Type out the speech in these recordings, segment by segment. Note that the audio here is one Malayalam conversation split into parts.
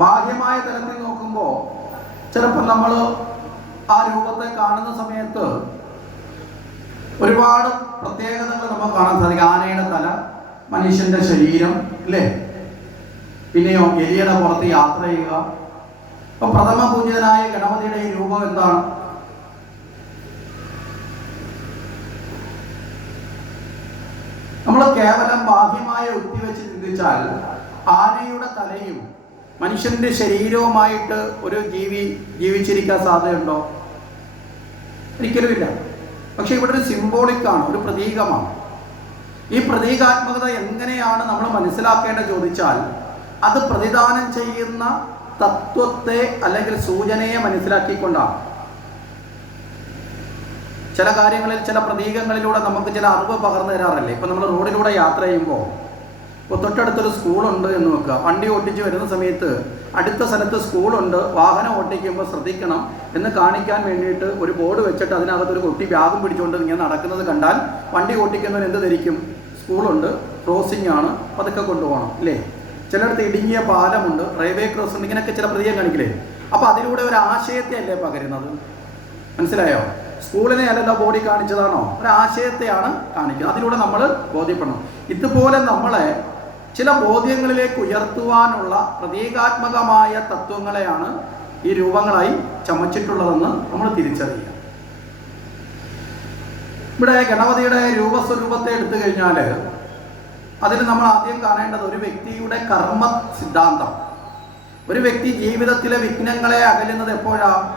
ബാഹ്യമായ തലത്തിൽ നോക്കുമ്പോൾ ചിലപ്പോൾ നമ്മൾ ആ രൂപത്തെ കാണുന്ന സമയത്ത് ഒരുപാട് പ്രത്യേകതകൾ നമുക്ക് കാണാൻ സാധിക്കും. ആനയുടെ തല, മനുഷ്യന്റെ ശരീരം, അല്ലേ? പിന്നെയോ എലിയുടെ പുറത്ത് യാത്ര ചെയ്യുക. അപ്പൊ പ്രഥമ പൂജിതനായ ഗണപതിയുടെ ഈ രൂപം എന്താണ്? നമ്മൾ കേവലം ബാഹ്യമായ യുക്തി വെച്ച് ചിന്തിച്ചാൽ ആനയുടെ തലയും മനുഷ്യന്റെ ശരീരവുമായിട്ട് ഒരു ജീവിച്ചിരിക്കാൻ സാധ്യതയുണ്ടോ? ഒരിക്കലുമില്ല. പക്ഷെ ഇവിടെ ഒരു സിംബോളിക്കാണ്, ഒരു പ്രതീകമാണ്. ഈ പ്രതീകാത്മകത എങ്ങനെയാണ് നമ്മൾ മനസ്സിലാക്കേണ്ടത് ചോദിച്ചാൽ അത് പ്രതിദാനം ചെയ്യുന്ന തത്വത്തെ അല്ലെങ്കിൽ സൂചനയെ മനസ്സിലാക്കിക്കൊണ്ടാണ്. ചില കാര്യങ്ങളിൽ ചില പ്രതീകങ്ങളിലൂടെ നമുക്ക് ചില അറിവ് പകർന്നു തരാറല്ലേ. ഇപ്പം നമ്മൾ റോഡിലൂടെ യാത്ര ചെയ്യുമ്പോൾ ഇപ്പോൾ തൊട്ടടുത്തൊരു സ്കൂളുണ്ട് എന്ന് വെക്കുക. വണ്ടി ഓട്ടിച്ച് വരുന്ന സമയത്ത് അടുത്ത സ്ഥലത്ത് സ്കൂളുണ്ട്, വാഹനം ഓട്ടിക്കുമ്പോൾ ശ്രദ്ധിക്കണം എന്ന് കാണിക്കാൻ വേണ്ടിയിട്ട് ഒരു ബോർഡ് വെച്ചിട്ട് അതിനകത്തൊരു കുട്ടി ബാഗും പിടിച്ചുകൊണ്ട് ഇങ്ങനെ നടക്കുന്നത് കണ്ടാൽ വണ്ടി ഓട്ടിക്കുന്നവൻ എന്ത് ധരിക്കും? സ്കൂളുണ്ട്, ക്രോസിംഗ് ആണ്, പതുക്കെ കൊണ്ടുപോകണം, അല്ലേ? ചിലയിടത്ത് ഇടുങ്ങിയ പാലമുണ്ട്, റെയിൽവേ ക്രോസ് ഉണ്ട്, ഇങ്ങനെയൊക്കെ ചില പ്രതീകം കാണിക്കില്ലേ? അപ്പോൾ അതിലൂടെ ഒരു ആശയത്തെ അല്ലേ പകരുന്നത്? മനസ്സിലായോ? സ്കൂളിനെ അല്ലല്ലോ ബോഡി കാണിച്ചതാണോ? ഒരു ആശയത്തെയാണ് കാണിക്കുന്നത്. അതിലൂടെ നമ്മൾ ബോധ്യപ്പെടണം. ഇതുപോലെ നമ്മളെ ചില ബോധ്യങ്ങളിലേക്ക് ഉയർത്തുവാനുള്ള പ്രതീകാത്മകമായ തത്വങ്ങളെയാണ് ഈ രൂപങ്ങളായി ചമച്ചിട്ടുള്ളതെന്ന് നമ്മൾ തിരിച്ചറിയുക. ഇവിടെ ഗണപതിയുടെ രൂപസ്വരൂപത്തെ എടുത്തു കഴിഞ്ഞാൽ അതിൽ നമ്മൾ ആദ്യം കാണേണ്ടത് ഒരു വ്യക്തിയുടെ കർമ്മ സിദ്ധാന്തം. ഒരു വ്യക്തി ജീവിതത്തിലെ വിഘ്നങ്ങളെ അകലുന്നത് എപ്പോഴാണ്?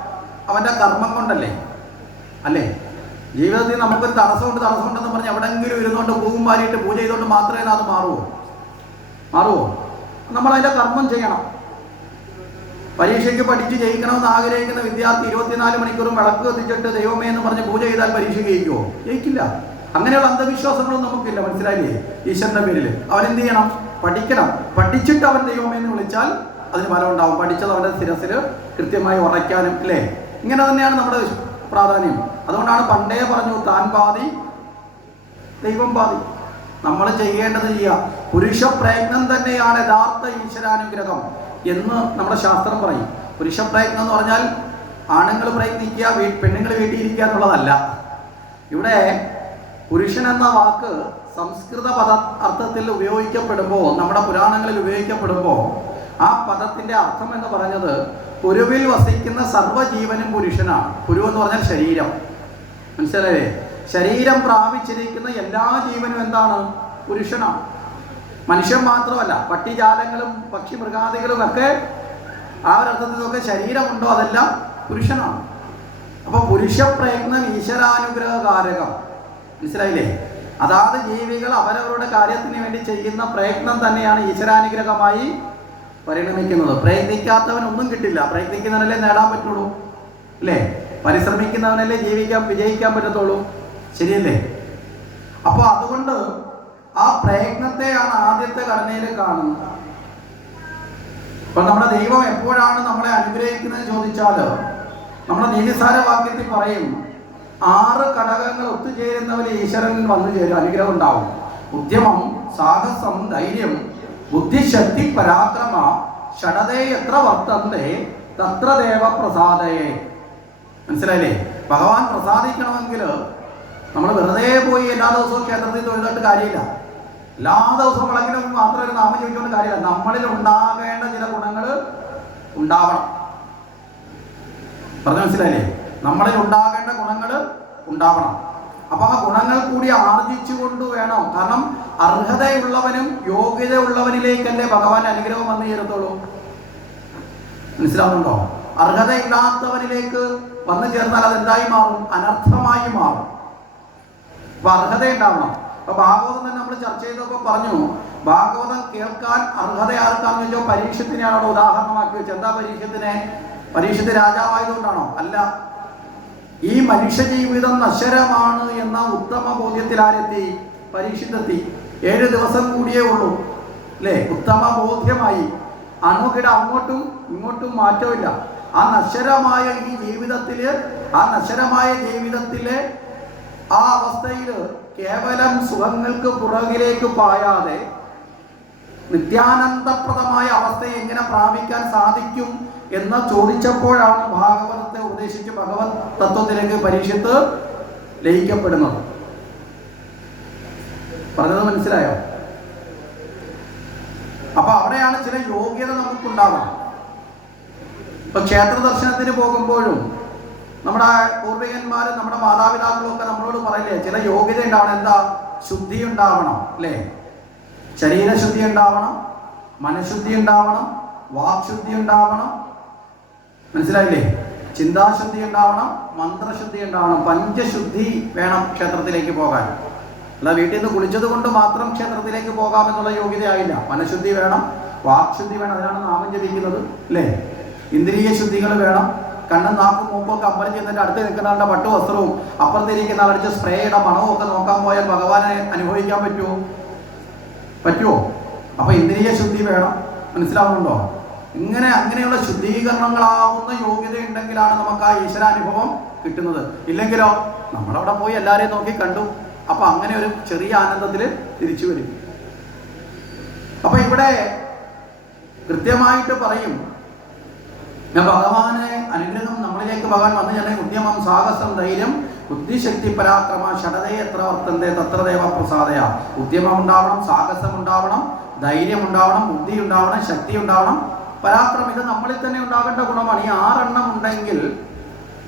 അവൻ്റെ കർമ്മം കൊണ്ടല്ലേ, അല്ലേ? ജീവിതത്തിൽ നമുക്കൊരു തടസ്സമുണ്ടെന്ന് പറഞ്ഞ് എവിടെയെങ്കിലും ഇരുന്നുകൊണ്ട് പൂവും വാരിയിട്ട് പൂജ ചെയ്തുകൊണ്ട് മാത്രമേ അത് മാറുമോ? നമ്മളതിൻ്റെ കർമ്മം ചെയ്യണം. പരീക്ഷയ്ക്ക് പഠിച്ച് ജയിക്കണമെന്ന് ആഗ്രഹിക്കുന്ന വിദ്യാർത്ഥി 24 മണിക്കൂറും വിളക്ക് കത്തിച്ചിട്ട് ദൈവമേ എന്ന് പറഞ്ഞ് പൂജ ചെയ്താൽ പരീക്ഷ ജയിക്കുമോ? ജയിക്കില്ല. അങ്ങനെയുള്ള അന്ധവിശ്വാസങ്ങളും നമുക്കില്ല. മനസ്സിലായില്ലേ? ഈശ്വരൻ്റെ പേരിൽ അവനെന്ത് ചെയ്യണം? പഠിക്കണം. പഠിച്ചിട്ട് അവൻ ദൈവമേ എന്ന് വിളിച്ചാൽ അതിന് ഫലം ഉണ്ടാവും. പഠിച്ചത് അവൻ്റെ ശിരസിൽ കൃത്യമായി ഉറയ്ക്കാനും, അല്ലേ? ഇങ്ങനെ തന്നെയാണ് നമ്മുടെ പ്രാധാന്യം. അതുകൊണ്ടാണ് പണ്ടേ പറഞ്ഞു, താൻ പാതി ദൈവം പാതി. നമ്മൾ ചെയ്യേണ്ടത് ചെയ്യുക. പുരുഷ പ്രയത്നം തന്നെയാണ് യഥാർത്ഥ ഈശ്വരാനുഗ്രഹം എന്ന് നമ്മുടെ ശാസ്ത്രം പറയും. പുരുഷ പ്രയത്നം എന്ന് പറഞ്ഞാൽ ആണുങ്ങൾ പ്രയത്നിക്കുക, പെണ്ണുങ്ങൾ വീട്ടിയിരിക്കുക എന്നുള്ളതല്ല. ഇവിടെ പുരുഷൻ എന്ന വാക്ക് സംസ്കൃത അർത്ഥത്തിൽ ഉപയോഗിക്കപ്പെടുമ്പോൾ, നമ്മുടെ പുരാണങ്ങളിൽ ഉപയോഗിക്കപ്പെടുമ്പോൾ ആ പദത്തിൻ്റെ അർത്ഥം എന്ന് പറഞ്ഞത് പുരുവിൽ വസിക്കുന്ന സർവ്വജീവനും പുരുഷനാണ്. പുരു എന്ന് പറഞ്ഞാൽ ശരീരം. മനസ്സിലായേ? ശരീരം പ്രാപിച്ചിരിക്കുന്ന എല്ലാ ജീവനും എന്താണ്? പുരുഷനാണ്. മനുഷ്യൻ മാത്രമല്ല, പട്ടിജാലങ്ങളും പക്ഷി മൃഗാദികളും ഒക്കെ ആ ഒരർത്ഥത്തിലൊക്കെ ശരീരമുണ്ടോ അതെല്ലാം പുരുഷനാണ്. അപ്പോൾ പുരുഷ പ്രയത്നം ഈശ്വരാനുഗ്രഹകാരകം. മനസ്സിലായില്ലേ? അതാത് ജീവികൾ അവരവരുടെ കാര്യത്തിന് വേണ്ടി ചെയ്യുന്ന പ്രയത്നം തന്നെയാണ് ഈശ്വരാനുഗ്രഹമായി പരിണമിക്കുന്നത്. പ്രയത്നിക്കാത്തവനൊന്നും കിട്ടില്ല. പ്രയത്നിക്കുന്നവനല്ലേ നേടാൻ പറ്റുള്ളൂ, അല്ലേ? പരിശ്രമിക്കുന്നവനല്ലേ വിജയിക്കാൻ പറ്റത്തുള്ളൂ. ശരിയല്ലേ? അപ്പോൾ അതുകൊണ്ട് ആ പ്രയത്നത്തെയാണ് ആദ്യത്തെ ഘടനയിൽ കാണുന്നത്. അപ്പൊ നമ്മുടെ ദൈവം എപ്പോഴാണ് നമ്മളെ അനുഗ്രഹിക്കുന്നത് ചോദിച്ചാൽ നമ്മുടെ നീതിസാര വാക്യത്തിൽ പറയും, 6 ഘടകങ്ങൾ ഒത്തുചേരുന്നവരെ ഈശ്വരൻ വന്നു ചേരും, അനുഗ്രഹം ഉണ്ടാവും. ഉദ്യമം, സാഹസം, ധൈര്യം, ബുദ്ധിശക്തി, പരാക്രമ, ഷഡതേ എത്ര വർത്തന്തേ തത്ര ദേവ പ്രസാദയേ. മനസ്സിലായില്ലേ? ഭഗവാൻ പ്രസാദിക്കണമെങ്കിൽ നമ്മൾ വെറുതെ പോയി എല്ലാ ദിവസവും ക്ഷേത്രത്തിൽ തൊഴുതിട്ട് കാര്യമില്ല. എല്ലാ ദിവസവും വിളക്കിന് മാത്രം ഒരു നാമം ചോദിച്ചുകൊണ്ട് കാര്യമില്ല. നമ്മളിൽ ഉണ്ടാകേണ്ട ചില ഗുണങ്ങൾ ഉണ്ടാവണം. പറഞ്ഞ മനസ്സിലായില്ലേ? നമ്മളിൽ ഉണ്ടാകേണ്ട ഗുണങ്ങൾ ഉണ്ടാവണം. അപ്പൊ ആ ഗുണങ്ങൾ കൂടി ആർജിച്ചുകൊണ്ട് വേണം. കാരണം അർഹതയുള്ളവനും യോഗ്യതയുള്ളവനിലേക്കല്ലേ ഭഗവാൻ അനുഗ്രഹം വന്നു ചേർത്തോളൂ. മനസ്സിലാവുന്നുണ്ടോ? അർഹതയില്ലാത്തവനിലേക്ക് വന്നു ചേർന്നാൽ അതെന്തായി മാറും? അനർത്ഥമായി മാറും. അപ്പൊ അർഹത ഉണ്ടാവണം. അപ്പൊ ഭാഗവതം തന്നെ നമ്മൾ ചർച്ച ചെയ്തപ്പോൾ പറഞ്ഞു, ഭാഗവതം കേൾക്കാൻ അർഹത ആർക്കാന്ന് വെച്ചോ പരീക്ഷത്തിനെയാണ് അവിടെ ഉദാഹരണമാക്കി വെച്ചത്. എന്താ പരീക്ഷത്ത് രാജാവായതുകൊണ്ടാണോ? അല്ല. ഈ മനുഷ്യ ജീവിതം നശ്വരമാണ് എന്ന ഉത്തമ ബോധ്യത്തിൽ ആരെത്തി? പരീക്ഷത്തെത്തി. 7 ദിവസം കൂടിയേ ഉള്ളൂ, അല്ലേ? ഉത്തമ ബോധ്യമായി. അണുകിട അങ്ങോട്ടും ഇങ്ങോട്ടും മാറ്റമില്ല. ആ നശ്വരമായ ഈ ജീവിതത്തില്, ആ നശ്വരമായ ജീവിതത്തിലെ ആ അവസ്ഥയിൽ കേവലം സുഖങ്ങൾക്ക് പുറകിലേക്ക് പായാതെ നിത്യാനന്ദപ്രദമായ അവസ്ഥയെ എങ്ങനെ പ്രാപിക്കാൻ സാധിക്കും എന്ന് ചോദിച്ചപ്പോഴാണ് ഭാഗവതത്തെ ഉപദേശിച്ച് ഭഗവത് തത്വത്തിലേക്ക് പരീക്ഷത്ത് ലയിക്കപ്പെടുന്നത്. പറഞ്ഞത് മനസ്സിലായോ? അപ്പൊ അവിടെയാണ് ചില യോഗ്യത നമുക്കുണ്ടാവണം. ഇപ്പൊ ക്ഷേത്ര ദർശനത്തിന് പോകുമ്പോഴും നമ്മുടെ പൂർവികന്മാരും നമ്മുടെ മാതാപിതാക്കളും ഒക്കെ നമ്മളോട് പറയില്ലേ, ചില യോഗ്യത ഉണ്ടാവണം. എന്താ? ശുദ്ധി ഉണ്ടാവണം അല്ലേ? ശരീരശുദ്ധി ഉണ്ടാവണം, മനഃശുദ്ധി ഉണ്ടാവണം, വാക്ശുദ്ധി ഉണ്ടാവണം, മനസ്സിലായില്ലേ? ചിന്താശുദ്ധി ഉണ്ടാവണം, മന്ത്രശുദ്ധി ഉണ്ടാവണം. പഞ്ചശുദ്ധി വേണം ക്ഷേത്രത്തിലേക്ക് പോകാൻ. അല്ല വീട്ടിൽ നിന്ന് കുളിച്ചത് കൊണ്ട് മാത്രം ക്ഷേത്രത്തിലേക്ക് പോകാമെന്നുള്ള യോഗ്യതയായില്ല. മനഃശുദ്ധി വേണം, വാക്ശുദ്ധി വേണം, അതിനാണ് നാമം ജപിക്കുന്നത് അല്ലേ? ഇന്ദ്രിയ ശുദ്ധികൾ വേണം. കണ്ണും നാക്കും മൂക്കൊക്കെ അമ്പലം ചെന്നിട്ട് അടുത്ത് നിൽക്കുന്ന ആളുടെ പട്ടു വസ്ത്രവും അപ്പുറത്തിരിക്കുന്ന ആളടിച്ച് സ്പ്രേയുടെ മണവും ഒക്കെ നോക്കാൻ പോയാൽ ഭഗവാനെ അനുഭവിക്കാൻ പറ്റുമോ? അപ്പൊ ഇന്ദ്രിയ ശുദ്ധി വേണം. മനസ്സിലാവുന്നുണ്ടോ? അങ്ങനെയുള്ള ശുദ്ധീകരണങ്ങളാവുന്ന യോഗ്യത ഉണ്ടെങ്കിലാണ് നമുക്ക് ആ ഈശ്വരാനുഭവം കിട്ടുന്നത്. ഇല്ലെങ്കിലോ നമ്മളവിടെ പോയി എല്ലാവരെയും നോക്കി കണ്ടു, അപ്പൊ അങ്ങനെ ഒരു ചെറിയ ആനന്ദത്തിൽ തിരിച്ചു വരും. അപ്പൊ ഇവിടെ കൃത്യമായിട്ട് പറയും, ഭഗവാനെ അനുഗ്രഹം നമ്മളിലേക്ക് ഭഗവാൻ വന്നു ചെന്നെ ഉദ്യമം സാഹസം ധൈര്യം ബുദ്ധിശക്തി പരാക്രമ ഷടതേ എത്ര വർത്തന്തേ തത്ര ദേവ പ്രസാദയ. ഉദ്യമം ഉണ്ടാവണം, സാഹസം ഉണ്ടാവണം, ധൈര്യം ഉണ്ടാവണം, ബുദ്ധി ഉണ്ടാവണം, ശക്തി ഉണ്ടാവണം, പരാക്രമം. ഇത് നമ്മളിൽ തന്നെ ഉണ്ടാകേണ്ട ഗുണമാണ്. ഈ 6 ഉണ്ടെങ്കിൽ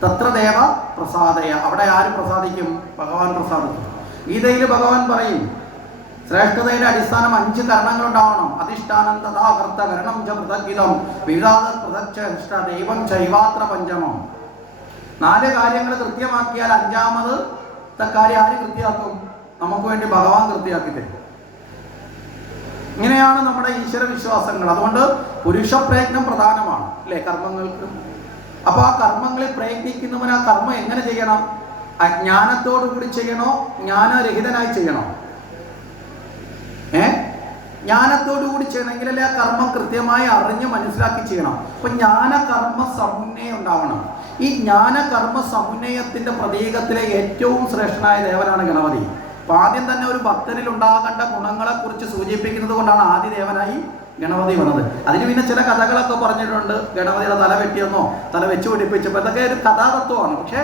തത്ര ദേവ പ്രസാദയ, അവിടെ ആര് പ്രസാദിക്കും? ഭഗവാൻ പ്രസാദിക്കും. ഗീതയിൽ ഭഗവാൻ പറയും, ശ്രേഷ്ഠതയുടെ അടിസ്ഥാനം 5 കരണങ്ങളുണ്ടാവണം. അധിഷ്ഠാനം തഥാ കർത്ത കരണം ച പൃഥഗ്ഗിതം വിവിധാത പൃഥക്ഷ ദൈവം ചൈവാത്ര പഞ്ചമം. 4 കാര്യങ്ങൾ കൃത്യമാക്കിയാൽ 5ാമത്തെ കാര്യം ആര് കൃത്യമാക്കും? നമുക്ക് വേണ്ടി ഭഗവാൻ കൃത്യമാക്കി തരും. ഇങ്ങനെയാണ് നമ്മുടെ ഈശ്വര വിശ്വാസങ്ങൾ. അതുകൊണ്ട് പുരുഷ പ്രയത്നം പ്രധാനമാണ് അല്ലേ കർമ്മങ്ങൾക്ക്. അപ്പൊ ആ കർമ്മങ്ങളിൽ പ്രയത്നിക്കുന്നവൻ ആ കർമ്മം എങ്ങനെ ചെയ്യണം? അജ്ഞാനത്തോടു കൂടി ചെയ്യണോ, ജ്ഞാനരഹിതനായി ചെയ്യണോ? ജ്ഞാനത്തോടു കൂടി ചെയ്യണമെങ്കിലല്ലേ ആ കർമ്മം കൃത്യമായി അറിഞ്ഞ് മനസ്സിലാക്കി ചെയ്യണം. അപ്പൊ ജ്ഞാനകർമ്മ സമുന്നയം ഉണ്ടാവണം. ഈ ജ്ഞാനകർമ്മ സമുന്നയത്തിന്റെ പ്രതീകത്തിലെ ഏറ്റവും ശ്രേഷ്ഠനായ ദേവനാണ് ഗണപതി. അപ്പൊ ആദ്യം തന്നെ ഒരു ഭക്തനിൽ ഉണ്ടാകേണ്ട ഗുണങ്ങളെ കുറിച്ച് സൂചിപ്പിക്കുന്നത് കൊണ്ടാണ് ആദിദേവനായി ഗണപതി വന്നത്. അതിന് പിന്നെ ചില കഥകളൊക്കെ പറഞ്ഞിട്ടുണ്ട്. ഗണപതിയുടെ തല വെട്ടിയെന്നോ തല വെച്ച് പിടിപ്പിച്ചപ്പോൾ ഇതൊക്കെ ഒരു കഥാതത്വമാണ്. പക്ഷെ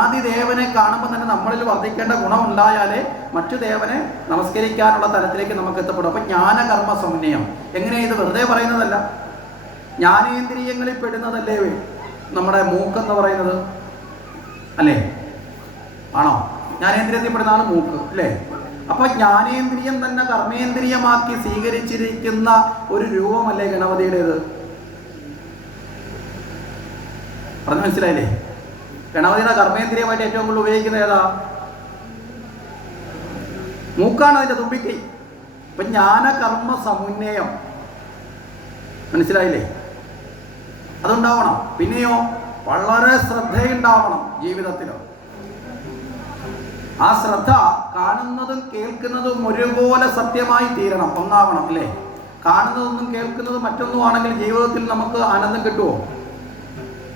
ആദിദേവനെ കാണുമ്പോൾ തന്നെ നമ്മളിൽ വർദ്ധിക്കേണ്ട ഗുണമുണ്ടായാലേ മറ്റു ദേവനെ നമസ്കരിക്കാനുള്ള തലത്തിലേക്ക് നമുക്ക് എത്തപ്പെടും. അപ്പൊ ജ്ഞാനകർമ്മ സമന്വയം എങ്ങനെയാ? ഇത് വെറുതെ പറയുന്നതല്ല, ജ്ഞാനേന്ദ്രിയങ്ങളിൽ പെടുന്നതല്ലേ നമ്മുടെ മൂക്കെന്ന് പറയുന്നത് അല്ലേ? ആണോ? ജ്ഞാനേന്ദ്രിയത്തിൽ പെടുന്നതാണ് മൂക്ക് അല്ലേ? അപ്പൊ ജ്ഞാനേന്ദ്രിയം തന്നെ കർമ്മേന്ദ്രിയമാക്കി സ്വീകരിച്ചിരിക്കുന്ന ഒരു രൂപമല്ലേ ഗണപതിയുടേത്? പറഞ്ഞു മനസ്സിലായില്ലേ? ഗണപതിയുടെ കർമ്മേന്ദ്രിയമായിട്ട് ഏറ്റവും കൂടുതൽ ഉപയോഗിക്കുന്നത് ഏതാ? മൂക്കാണ്, അതിന്റെ തുമ്പിക്കൈ. അപ്പൊ ജ്ഞാനകർമ്മ സമുന്നയം മനസ്സിലായില്ലേ? അതുണ്ടാവണം. പിന്നെയോ വളരെ ശ്രദ്ധയുണ്ടാവണം ജീവിതത്തിലോ. ആ ശ്രദ്ധ കാണുന്നതും കേൾക്കുന്നതും ഒരുപോലെ സത്യമായി തീരണം, ഒന്നാവണം അല്ലേ? കാണുന്നതൊന്നും കേൾക്കുന്നതും മറ്റൊന്നും ആണെങ്കിൽ ജീവിതത്തിൽ നമുക്ക് ആനന്ദം കിട്ടുമോ?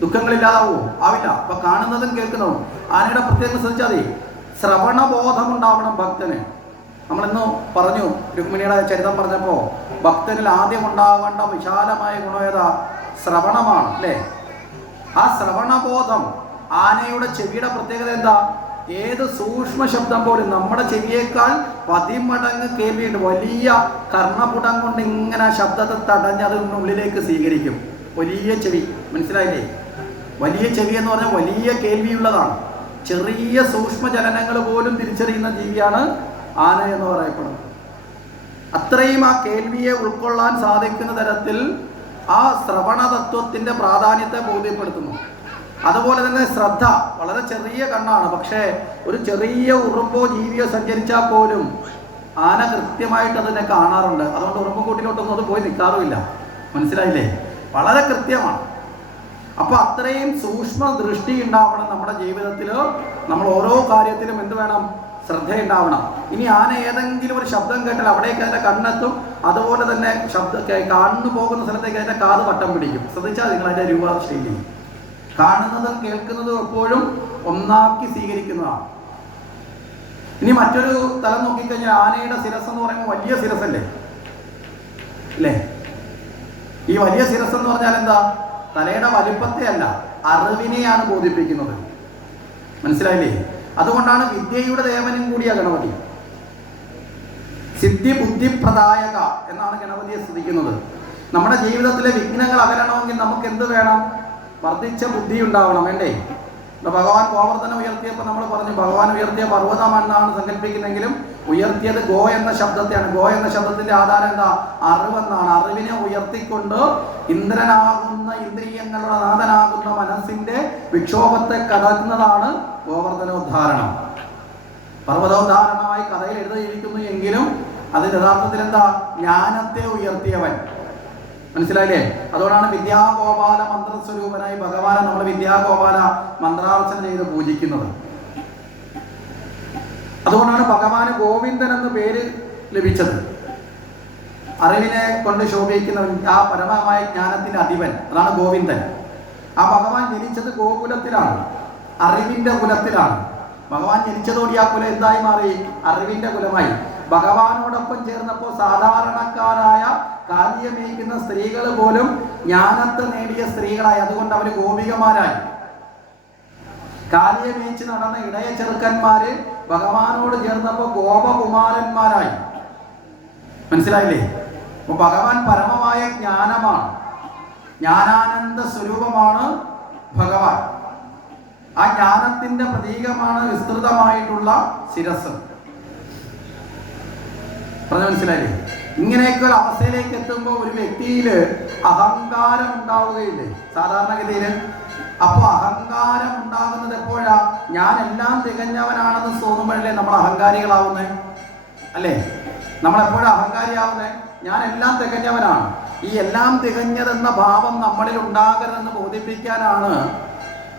ദുഃഖങ്ങളില്ലാതാവോ? ആവില്ല. അപ്പൊ കാണുന്നതും കേൾക്കുന്നതും. ആനയുടെ പ്രത്യേകം ശ്രദ്ധിച്ചാൽ മതി, ശ്രവണബോധം ഉണ്ടാവണം ഭക്തന്. നമ്മളിന്ന് പറഞ്ഞു, രുക്മിണിയുടെ ചരിത്രം പറഞ്ഞപ്പോ ഭക്തനിൽ ആദ്യം ഉണ്ടാവേണ്ട വിശാലമായ ഗുണം ഏതാ? ശ്രവണമാണ് അല്ലേ? ആ ശ്രവണബോധം. ആനയുടെ ചെവിയുടെ പ്രത്യേകത എന്താ? ഏത് സൂക്ഷ്മ ശബ്ദം പോലും നമ്മുടെ ചെവിയേക്കാൾ 10 മടങ്ങ് കേൾവിയുണ്ട്. വലിയ കർണപുടം കൊണ്ട് ഇങ്ങനെ ശബ്ദത്തെ തടഞ്ഞ് അതിനുള്ളിലേക്ക് സ്വീകരിക്കും. വലിയ ചെവി, മനസ്സിലായില്ലേ? വലിയ ചെവി എന്ന് പറഞ്ഞാൽ വലിയ കേൾവിയുള്ളതാണ്. ചെറിയ സൂക്ഷ്മ ചലനങ്ങൾ പോലും തിരിച്ചറിയുന്ന ജീവിയാണ് ആന എന്ന് പറയപ്പെടുന്നത്. അത്രയും ആ കേൾവിയെ ഉൾക്കൊള്ളാൻ സാധിക്കുന്ന തരത്തിൽ ആ ശ്രവണ തത്വത്തിന്റെ പ്രാധാന്യത്തെ ബോധ്യപ്പെടുത്തുന്നു. അതുപോലെ തന്നെ ശ്രദ്ധ. വളരെ ചെറിയ കണ്ണാണ്, പക്ഷേ ഒരു ചെറിയ ഉറുമ്പോ ജീവിയോ സഞ്ചരിച്ചാൽ പോലും ആന കൃത്യമായിട്ട് അതിനെ കാണാറുണ്ട്. അതുകൊണ്ട് ഉറുമ്പുകൂട്ടിലോട്ടൊന്നും അത് പോയി നിൽക്കാറുമില്ല. മനസ്സിലായില്ലേ? വളരെ കൃത്യമാണ്. അപ്പൊ അത്രയും സൂക്ഷ്മ ദൃഷ്ടി ഉണ്ടാവണം നമ്മുടെ ജീവിതത്തിൽ. നമ്മൾ ഓരോ കാര്യത്തിലും എന്ത് വേണം? ശ്രദ്ധയുണ്ടാവണം. ഇനി ആന ഏതെങ്കിലും ഒരു ശബ്ദം കേട്ടാൽ അവിടേക്ക് അതിന്റെ കണ്ണെത്തും. അതുപോലെ തന്നെ കാണുന്നു പോകുന്ന സ്ഥലത്തേക്ക് അതിന്റെ കാത് വട്ടം പിടിക്കും. ശ്രദ്ധിച്ചാൽ നിങ്ങൾ അതിന്റെ രൂപശൈലി. കാണുന്നതും കേൾക്കുന്നതും എപ്പോഴും ഒന്നാക്കി സ്വീകരിക്കുന്നതാണ്. ഇനി മറ്റൊരു തലം നോക്കിക്കഴിഞ്ഞാൽ ആനയുടെ ശിരസ് എന്ന് പറയുമ്പോൾ വലിയ ശിരസല്ലേ? അല്ലേ? ഈ വലിയ ശിരസ് എന്ന് പറഞ്ഞാൽ എന്താ? തലയുടെ വലിപ്പത്തെ അല്ല, അറിവിനെയാണ് ബോധിപ്പിക്കുന്നത്. മനസ്സിലായില്ലേ? അതുകൊണ്ടാണ് വിദ്യയുടെ ദേവനും കൂടിയ ഗണപതി. സിദ്ധി ബുദ്ധിപ്രദായക എന്നാണ് ഗണപതിയെ സ്തുതിക്കുന്നത്. നമ്മുടെ ജീവിതത്തിലെ വിഘ്നങ്ങൾ അകലണമെങ്കിൽ നമുക്ക് എന്ത് വേണം? വർദ്ധിച്ച ബുദ്ധി ഉണ്ടാവണം, വേണ്ടേ? ഭഗവാൻ ഗോവർദ്ധനം ഉയർത്തിയപ്പോൾ നമ്മൾ പറഞ്ഞു, ഭഗവാൻ ഉയർത്തിയ പർവ്വതമെന്നാണ് സങ്കല്പിക്കുന്നെങ്കിലും ഉയർത്തിയത് ഗോ എന്ന ശബ്ദത്തെയാണ്. ഗോ എന്ന ശബ്ദത്തിന്റെ ആധാരം എന്താ? അറിവെന്നാണ്. അറിവിനെ ഉയർത്തിക്കൊണ്ട് ഇന്ദ്രനാകുന്ന, ഇന്ദ്രിയങ്ങളുടെ നാഥനാകുന്ന മനസ്സിന്റെ വിക്ഷോഭത്തെ കടക്കുന്നതാണ് ഗോവർദ്ധനോദ്ധാരണം. പർവ്വതോദ്ധാരണമായി കഥയിൽ എഴുതിയിരിക്കുന്നു എങ്കിലും അത് യഥാർത്ഥത്തിൽ എന്താ? ജ്ഞാനത്തെ ഉയർത്തിയവൻ. മനസ്സിലായില്ലേ? അതുകൊണ്ടാണ് വിദ്യാഗോപാല മന്ത്രസ്വരൂപനായി ഭഗവാനെ നമ്മൾ വിദ്യാഗോപാല മന്ത്രാർച്ചന ചെയ്ത് പൂജിക്കുന്നത്. അതുകൊണ്ടാണ് ഭഗവാന് ഗോവിന്ദൻ എന്ന് പേര് ലഭിച്ചത്. അറിവിനെ കൊണ്ട് ശോഭിക്കുന്നവൻ, ആ പരമമായ ജ്ഞാനത്തിന്റെ അധിപൻ, അതാണ് ഗോവിന്ദൻ. ആ ഭഗവാൻ ജനിച്ചത് ഗോകുലത്തിലാണ്, അറിവിന്റെ കുലത്തിലാണ്. ഭഗവാൻ ജനിച്ചതോടെ ആ കുലം എന്തായി മാറി? അറിവിന്റെ കുലമായി. ഭഗവാനോടൊപ്പം ചേർന്നപ്പോൾ സാധാരണക്കാരായ കാലിയമേയ്ക്കുന്ന സ്ത്രീകൾ പോലും ജ്ഞാനത്തെ നേടിയ സ്ത്രീകളായി. അതുകൊണ്ട് അവര് ഗോപികമാരായി. കാലിയമേച്ച് നടന്ന ഇടയ ചെറുക്കന്മാര് ഭഗവാനോട് ചേർന്നപ്പോൾ ഗോപകുമാരന്മാരായി. മനസ്സിലായില്ലേ? അപ്പൊ ഭഗവാൻ പരമമായ ജ്ഞാനമാണ്, ജ്ഞാനാനന്ദ സ്വരൂപമാണ് ഭഗവാൻ. ആ ജ്ഞാനത്തിന്റെ പ്രതീകമാണ് വിസ്തൃതമായിട്ടുള്ള ശിരസ്. പറഞ്ഞ മനസ്സിലായില്ലേ? ഇങ്ങനെയൊക്കെ ഒരു അവസ്ഥയിലേക്ക് എത്തുമ്പോൾ ഒരു വ്യക്തിയിൽ അഹങ്കാരം ഉണ്ടാവുകയില്ലേ സാധാരണഗതിയിൽ? അപ്പോൾ അഹങ്കാരം ഉണ്ടാകുന്നത് എപ്പോഴാ? ഞാൻ എല്ലാം തികഞ്ഞവനാണെന്ന് തോന്നുമ്പോഴല്ലേ നമ്മൾ അഹങ്കാരികളാവുന്നേ, അല്ലേ? നമ്മളെപ്പോഴാണ് അഹങ്കാരിയാവുന്നേ? ഞാൻ എല്ലാം തികഞ്ഞവനാണ്. ഈ എല്ലാം തികഞ്ഞതെന്ന ഭാവം നമ്മളിൽ ഉണ്ടാകരുതെന്ന് ബോധിപ്പിക്കാനാണ്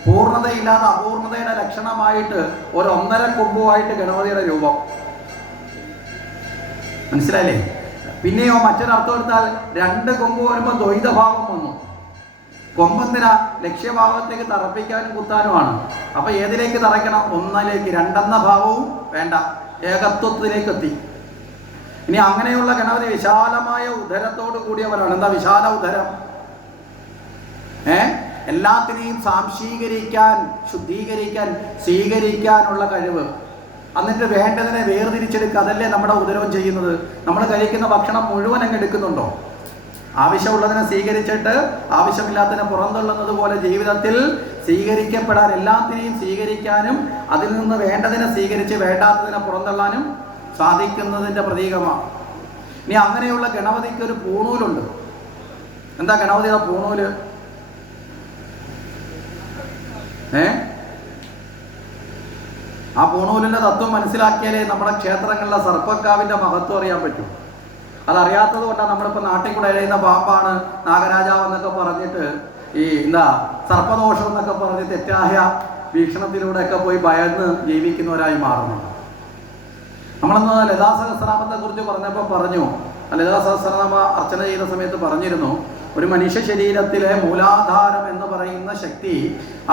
പൂർണ്ണതയില്ലാതെ അപൂർണതയുടെ ലക്ഷണമായിട്ട് ഒരു 1.5 കൊമ്പുമായിട്ട് ഗണപതിയുടെ രൂപം. മനസ്സിലായില്ലേ? പിന്നെയോ മറ്റൊരർത്ഥം എടുത്താൽ 2 കൊമ്പ് വരുമ്പോൾ ദ്വൈതഭാവം വന്നു. കൊമ്പെന്തിനാ? ലക്ഷ്യഭാവത്തേക്ക് തറപ്പിക്കാനും കുത്താനുമാണ്. അപ്പൊ ഏതിലേക്ക് തറയ്ക്കണം? 1ലേക്ക്. 2 ഭാവവും വേണ്ട, ഏകത്വത്തിലേക്ക് എത്തി. ഇനി അങ്ങനെയുള്ള ഗണപതി വിശാലമായ ഉദരത്തോട് കൂടിയവരാണ്. എന്താ വിശാല ഉദരം? എല്ലാത്തിനെയും സാംശീകരിക്കാൻ, ശുദ്ധീകരിക്കാൻ, സ്വീകരിക്കാനുള്ള കഴിവ്. എന്നിട്ട് വേണ്ടതിനെ വേർതിരിച്ചെടുക്കുക. അതല്ലേ നമ്മുടെ ഉദരവും ചെയ്യുന്നത്. നമ്മൾ കഴിക്കുന്ന ഭക്ഷണം മുഴുവൻ അങ്ങ് എടുക്കുന്നുണ്ടോ? ആവശ്യമുള്ളതിനെ സ്വീകരിച്ചിട്ട് ആവശ്യമില്ലാത്തതിനെ പുറന്തള്ളുന്നത് പോലെ ജീവിതത്തിൽ സ്വീകരിക്കപ്പെടാൻ, എല്ലാത്തിനെയും സ്വീകരിക്കാനും അതിൽ നിന്ന് വേണ്ടതിനെ സ്വീകരിച്ച് വേണ്ടാത്തതിനെ പുറന്തള്ളാനും സാധിക്കുന്നതിൻ്റെ പ്രതീകമാണ്. ഇനി അങ്ങനെയുള്ള ഗണപതിക്ക് ഒരു പൂണൂലുണ്ട്. എന്താ ഗണപതിയുടെ പൂണൂല്? ആ പൂണൂലിൻ്റെ തത്വം മനസ്സിലാക്കിയാലേ നമ്മുടെ ക്ഷേത്രങ്ങളിലെ സർപ്പക്കാവിൻ്റെ മഹത്വം അറിയാൻ പറ്റും. അതറിയാത്തത് കൊണ്ടാണ് നമ്മളിപ്പോൾ നാട്ടിൽ കൂടെ എഴുതുന്ന പാമ്പാണ് നാഗരാജാവ് എന്നൊക്കെ പറഞ്ഞിട്ട് ഈ സർപ്പദോഷം എന്നൊക്കെ പറഞ്ഞ് തെറ്റായ വീക്ഷണത്തിലൂടെയൊക്കെ പോയി ഭയന്ന് ജീവിക്കുന്നവരായി മാറുന്നു. നമ്മളന്ന് ലളിതാ സഹസ്രനാമത്തെ കുറിച്ച് പറഞ്ഞപ്പോൾ പറഞ്ഞു, ലളിതാ സഹസ്രനാമ അർച്ചന ചെയ്യുന്ന സമയത്ത് പറഞ്ഞിരുന്നു, ഒരു മനുഷ്യ ശരീരത്തിലെ മൂലാധാരം എന്ന് പറയുന്ന ശക്തി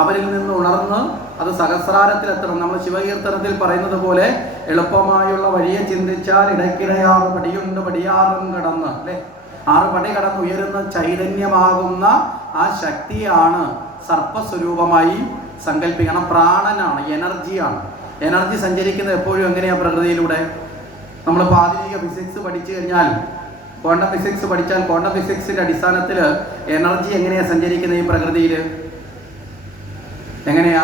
അവരിൽ നിന്ന് ഉണർന്ന് അത് സഹസ്രാരത്തിലെത്തണം. നമ്മൾ ശിവകീർത്തനത്തിൽ പറയുന്നത് പോലെ എളുപ്പമായുള്ള വഴിയെ ചിന്തിച്ചാൽ ഇടയ്ക്കിടെ 6 പടിയുണ്ട് പടിയാറും കടന്ന്, അല്ലെ? 6 പടി കടന്ന് ഉയരുന്ന ചൈതന്യമാകുന്ന ആ ശക്തിയാണ് സർപ്പസ്വരൂപമായി സങ്കല്പിക്കണം. പ്രാണനാണ്, എനർജിയാണ്. എനർജി സഞ്ചരിക്കുന്നത് എപ്പോഴും എങ്ങനെയാണ്? പ്രകൃതിയിലൂടെ. നമ്മളിപ്പോൾ ആധുനിക ഫിസിക്സ് പഠിച്ചു കഴിഞ്ഞാൽ, ക്വാണ്ടം ഫിസിക്സ് പഠിച്ചാൽ ക്വാണ്ടം ഫിസിക്സിന്റെ അടിസ്ഥാനത്തിൽ എനർജി എങ്ങനെയാ സഞ്ചരിക്കുന്നത് ഈ പ്രകൃതിയിൽ? എങ്ങനെയാ?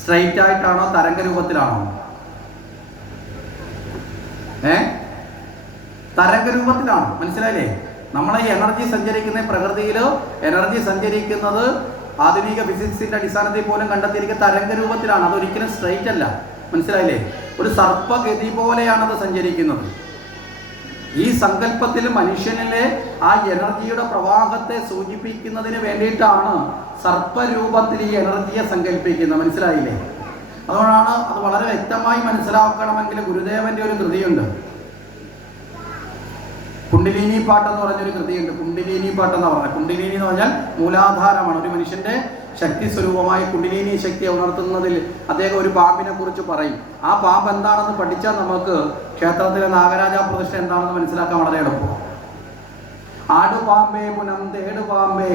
സ്ട്രൈറ്റ് ആയിട്ടാണോ തരംഗ രൂപത്തിലാണോ? തരംഗ രൂപത്തിലാണ്. മനസ്സിലായില്ലേ? നമ്മളെ ഈ എനർജി സഞ്ചരിക്കുന്ന പ്രകൃതിയിൽ എനർജി സഞ്ചരിക്കുന്നത് ആധുനിക ഫിസിക്സിന്റെ അടിസ്ഥാനത്തിൽ പോലും കണ്ടെത്തിയിരിക്കുന്ന തരംഗ രൂപത്തിലാണ്. അതൊരിക്കലും സ്ട്രൈറ്റ് അല്ല. മനസ്സിലായില്ലേ? ഒരു സർപ്പഗതി പോലെയാണത് സഞ്ചരിക്കുന്നത്. ഈ സങ്കല്പത്തിൽ മനുഷ്യനിലെ ആ എനർജിയുടെ പ്രവാഹത്തെ സൂചിപ്പിക്കുന്നതിന് വേണ്ടിയിട്ടാണ് സർപ്പരൂപത്തിൽ ഈ എനർജിയെ സങ്കല്പിക്കുന്നത്. മനസ്സിലായില്ലേ? അതുകൊണ്ടാണ് അത് വളരെ വ്യക്തമായി മനസ്സിലാക്കണമെങ്കിൽ ഗുരുദേവന്റെ ഒരു കൃതിയുണ്ട്, കുണ്ഡലിനി പാട്ടെന്ന് പറഞ്ഞൊരു കൃതിയുണ്ട്. കുണ്ഡലിനി പാട്ടെന്ന് പറഞ്ഞത്, കുണ്ഡലിനി എന്ന് പറഞ്ഞാൽ മൂലാധാരമാണ്. ഒരു മനുഷ്യന്റെ ശക്തി സ്വരൂപമായി കുണ്ഡലിനി ശക്തിയെ ഉണർത്തുന്നതിൽ അദ്ദേഹം ഒരു പാമ്പിനെ കുറിച്ച് പറയും. ആ പാമ്പ് എന്താണെന്ന് പഠിച്ചാൽ നമുക്ക് ക്ഷേത്രത്തിലെ നാഗരാജ പ്രതിഷ്ഠ എന്താണെന്ന് മനസ്സിലാക്കാൻ വളരെ എളുപ്പം. ആടുപാമ്പേ പുനം തേടുപാമ്പേ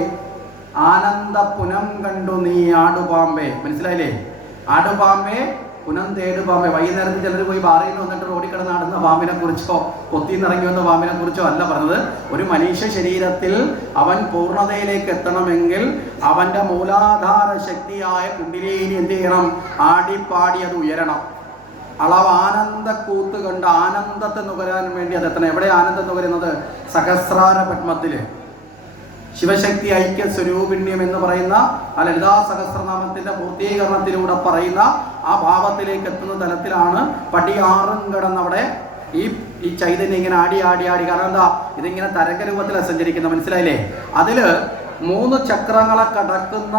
ആനന്ദ പുനം കണ്ടു നീ ആടുപാമ്പേ. മനസ്സിലായില്ലേ? ആടുപാമ്പേ പുനം തേടുപാമ്പേ. വൈകുന്നേരത്തിൽ ചിലർ പോയി ബാറയിൽ വന്നിട്ട് റോഡിൽ കിടന്ന് നടന്ന പാമ്പിനെ കുറിച്ചോ കൊത്തിന്നിറങ്ങി വന്ന പാമ്പിനെ കുറിച്ചോ അല്ല പറഞ്ഞത്. ഒരു മനുഷ്യ ശരീരത്തിൽ അവൻ പൂർണ്ണതയിലേക്ക് എത്തണമെങ്കിൽ അവന്റെ മൂലാധാര ശക്തിയായ കുണ്ടിലിനി എന്ത് ചെയ്യണം? ആടിപ്പാടി അത് ഉയരണം. അളവ് ആനന്ദക്കൂത്ത് കണ്ട് ആനന്ദത്തെ നുകരാൻ വേണ്ടി അത് എത്തണം. എവിടെ ആനന്ദം നുകരുന്നത്? സഹസ്രാര പത്മത്തില് ശിവശക്തി ഐക്യ സ്വരൂപിണ്യം എന്ന് പറയുന്ന ആ ലളിതാ സഹസ്രനാമത്തിന്റെ പൂർത്തീകരണത്തിലൂടെ പറയുന്ന ആ ഭാവത്തിലേക്ക് എത്തുന്ന തലത്തിലാണ് പടി 6 കടന്നവിടെ ഈ ചൈതന്യം ഇങ്ങനെ ആടി ആടി ആടി. കാരണം എന്താ? ഇതിങ്ങനെ തരംഗ രൂപത്തിലാണ് സഞ്ചരിക്കുന്നത്. മനസ്സിലായില്ലേ? അതില് 3 ചക്രങ്ങളെ കടക്കുന്ന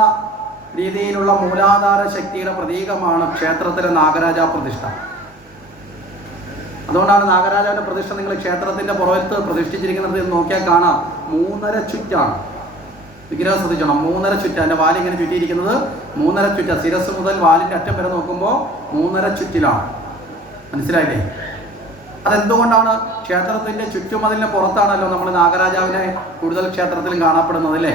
രീതിയിലുള്ള മൂലാധാര ശക്തിയുടെ പ്രതീകമാണ് ക്ഷേത്രത്തിലെ നാഗരാജ പ്രതിഷ്ഠ. അതുകൊണ്ടാണ് നാഗരാജാവിന്റെ പ്രതിഷ്ഠ നിങ്ങൾ ക്ഷേത്രത്തിന്റെ പുറത്ത് പ്രതിഷ്ഠിച്ചിരിക്കുന്നത് നോക്കിയാൽ കാണാം. 3.5 ചുറ്റാണ്. വിഗ്രഹം ശ്രദ്ധിച്ചോണം. 3.5 ചുറ്റ. എൻ്റെ വാലിങ്ങനെ ചുറ്റിയിരിക്കുന്നത് 3.5 ചുറ്റ. ശിരസ് മുതൽ വാലിന്റെ അറ്റം വരെ നോക്കുമ്പോൾ 3.5 ചുറ്റിലാണ്. മനസ്സിലായില്ലേ? അതെന്തുകൊണ്ടാണ്? ക്ഷേത്രത്തിന്റെ ചുറ്റുമതിലിന് പുറത്താണല്ലോ നമ്മൾ നാഗരാജാവിനെ കൂടുതൽ ക്ഷേത്രത്തിലും കാണപ്പെടുന്നത് അല്ലേ?